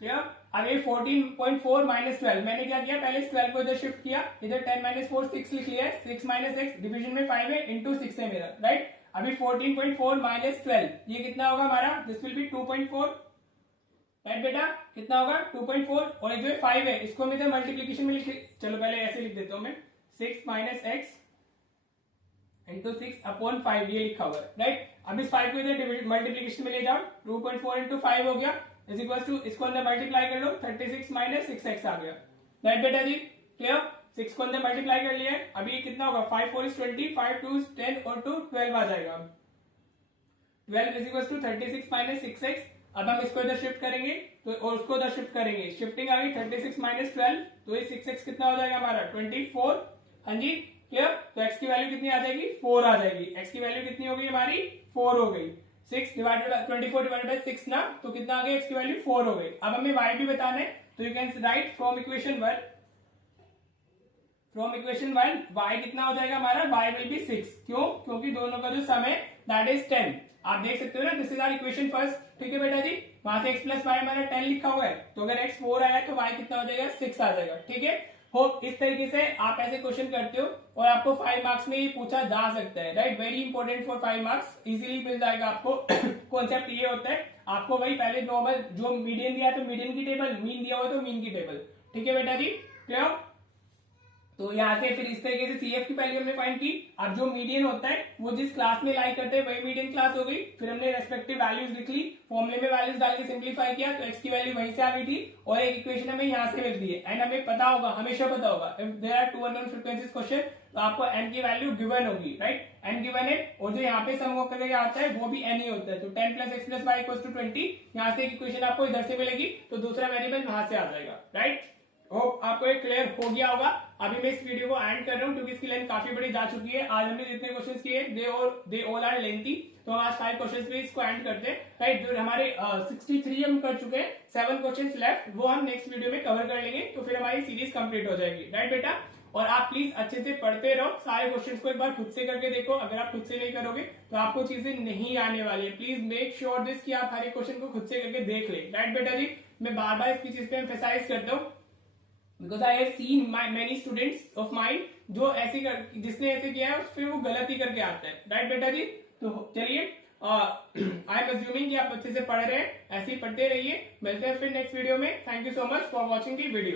क्लियर। अब ये 14.4 - 12 मैंने क्या किया, पहले इस 12 को इधर शिफ्ट किया, इधर 10 - 4 6 लिख लिया है, 6 - x डिवीजन में 5 है × 6 है मेरा, राइट। अभी 14.4 - 12 ये कितना होगा हमारा, दिस विल बी 2.4, राइट बेटा, कितना होगा 2.4, और ये जो 5 है इसको हम इधर मल्टीप्लीकेशन में लिख, चलो पहले ऐसे लिख देता हूं मैं, 6 - x × 6/5 ये लिखा हुआ है, राइट। अब इस 5 को इधर मल्टीप्लीकेशन में ले जाओ, 2.4 × 5 हो गया इज इक्वल टू, इसको अंदर मल्टीप्लाई कर लो, 36 - 6x आ गया, राइट बेटा जी, क्लियर। 6 को अंदर मल्टीप्लाई कर लिया है, अभी कितना होगा 5 4 is 20, 5 2 is 10 और 2 12 आ जाएगा, 12 इज इक्वल टू 36 - 6x। अब हम इसको इधर शिफ्ट करेंगे तो और उसको इधर शिफ्ट करेंगे, शिफ्टिंग आ गई 36 - 12, तो ये 6x कितना हो जाएगा हमारा 24। हाँ जी, क्लियर। तो x की वैल्यू कितनी आ जाएगी 4 आ जाएगी, x की वैल्यू कितनी हो गई हमारी 4 हो गई, 6 डिवाइडेड बाय 24 डिवाइडेड बाय 6 ना, तो कितना आ गया x की वैल्यू 4 हो गई। अब हमें y भी बताना है, तो you can write from equation 1 y कितना हो जाएगा हमारा, y विल बी 6, क्यों, क्योंकि दोनों का जो सम है दैट इज 10, आप देख सकते हो ना, this is our equation first, ठीक है बेटा जी। वहां से x + y हमारा 10 लिखा हुआ है, तो अगर x 4 आया तो y कितना हो जाएगा 6 आ जाएगा, ठीक है। होप इस तरीके से आप ऐसे क्वेश्चन करते हो और आपको 5 मार्क्स में ये पूछा जा सकता है, right, very important for 5 marks, easily मिल जाएगा आपको कॉन्सेप्ट ये होता है, आपको वही पहले नॉर्मल जो मीडियन दिया तो मीडियन की टेबल, मीन दिया हो तो मीन की टेबल, ठीक है बेटा जी, क्लियर। तो यहाँ से फिर इस तरीके से CF की वैल्यू हमने फाइंड की। अब जो मीडियन होता है वो जिस क्लास में लाई करते हैं वही मीडियन क्लास हो गई, फिर हमने रेस्पेक्टिव वैल्यूज लिख ली, फॉर्मूले में वैल्यूज डाल के सिंप्लीफाई किया, तो x की वैल्यू वहीं से आ गई थी और एक इक्वेशन हमें यहाँ से मिलती है, एंड हमें पता होगा, हमेशा पता होगा, if there are 2 unknown frequencies question तो आपको n की वैल्यू गिवन होगी, राइट, n गिवन है, और जो यहाँ पे सम करके आता है वो भी n ही होता है, तो 10 + x + y = 20, यहाँ से एक इक्वेशन आपको इधर से मिलेगी तो दूसरा वेरिएबल वहां से आ जाएगा, राइट। होप आपको एक क्लियर हो गया होगा। अभी मैं इस वीडियो को एंड कर रहा हूँ क्योंकि इसकी लेंथ काफी बड़ी जा चुकी है। आज हमने जितने क्वेश्चंस किए दे ऑल आर लेंथी, तो हम आज 5 क्वेश्चंस पे इसको एंड करते हैं। राइट, जो हमारे 63 हम कर चुके हैं, 7 क्वेश्चंस लेफ्ट, वो हम नेक्स्ट वीडियो में कवर कर लेंगे, तो फिर हमारी सीरीज कंप्लीट हो जाएगी। राइट बेटा, और आप प्लीज अच्छे से पढ़ते रहो, सारे क्वेश्चंस को एक बार खुद से करके देखो। अगर आप खुद से नहीं करोगे तो आपको चीजें नहीं आने वाली है। प्लीज मेक श्योर दिस कि आप हर एक क्वेश्चन को खुद से करके देख ले। राइट बेटा जी, मैं बार बार इसकी चीज पे एम्फेसाइज करता हूँ because I have seen many students of mind जो जिसने ऐसे किया है फिर वो गलत ही करके आता है। राइट बेटा जी, तो चलिए आई एम अज्यूमिंग कि आप अच्छे से पढ़ रहे हैं, ऐसे ही पढ़ते रहिए। मिलते हैं फिर नेक्स्ट वीडियो में। Thank you so much for watching the video.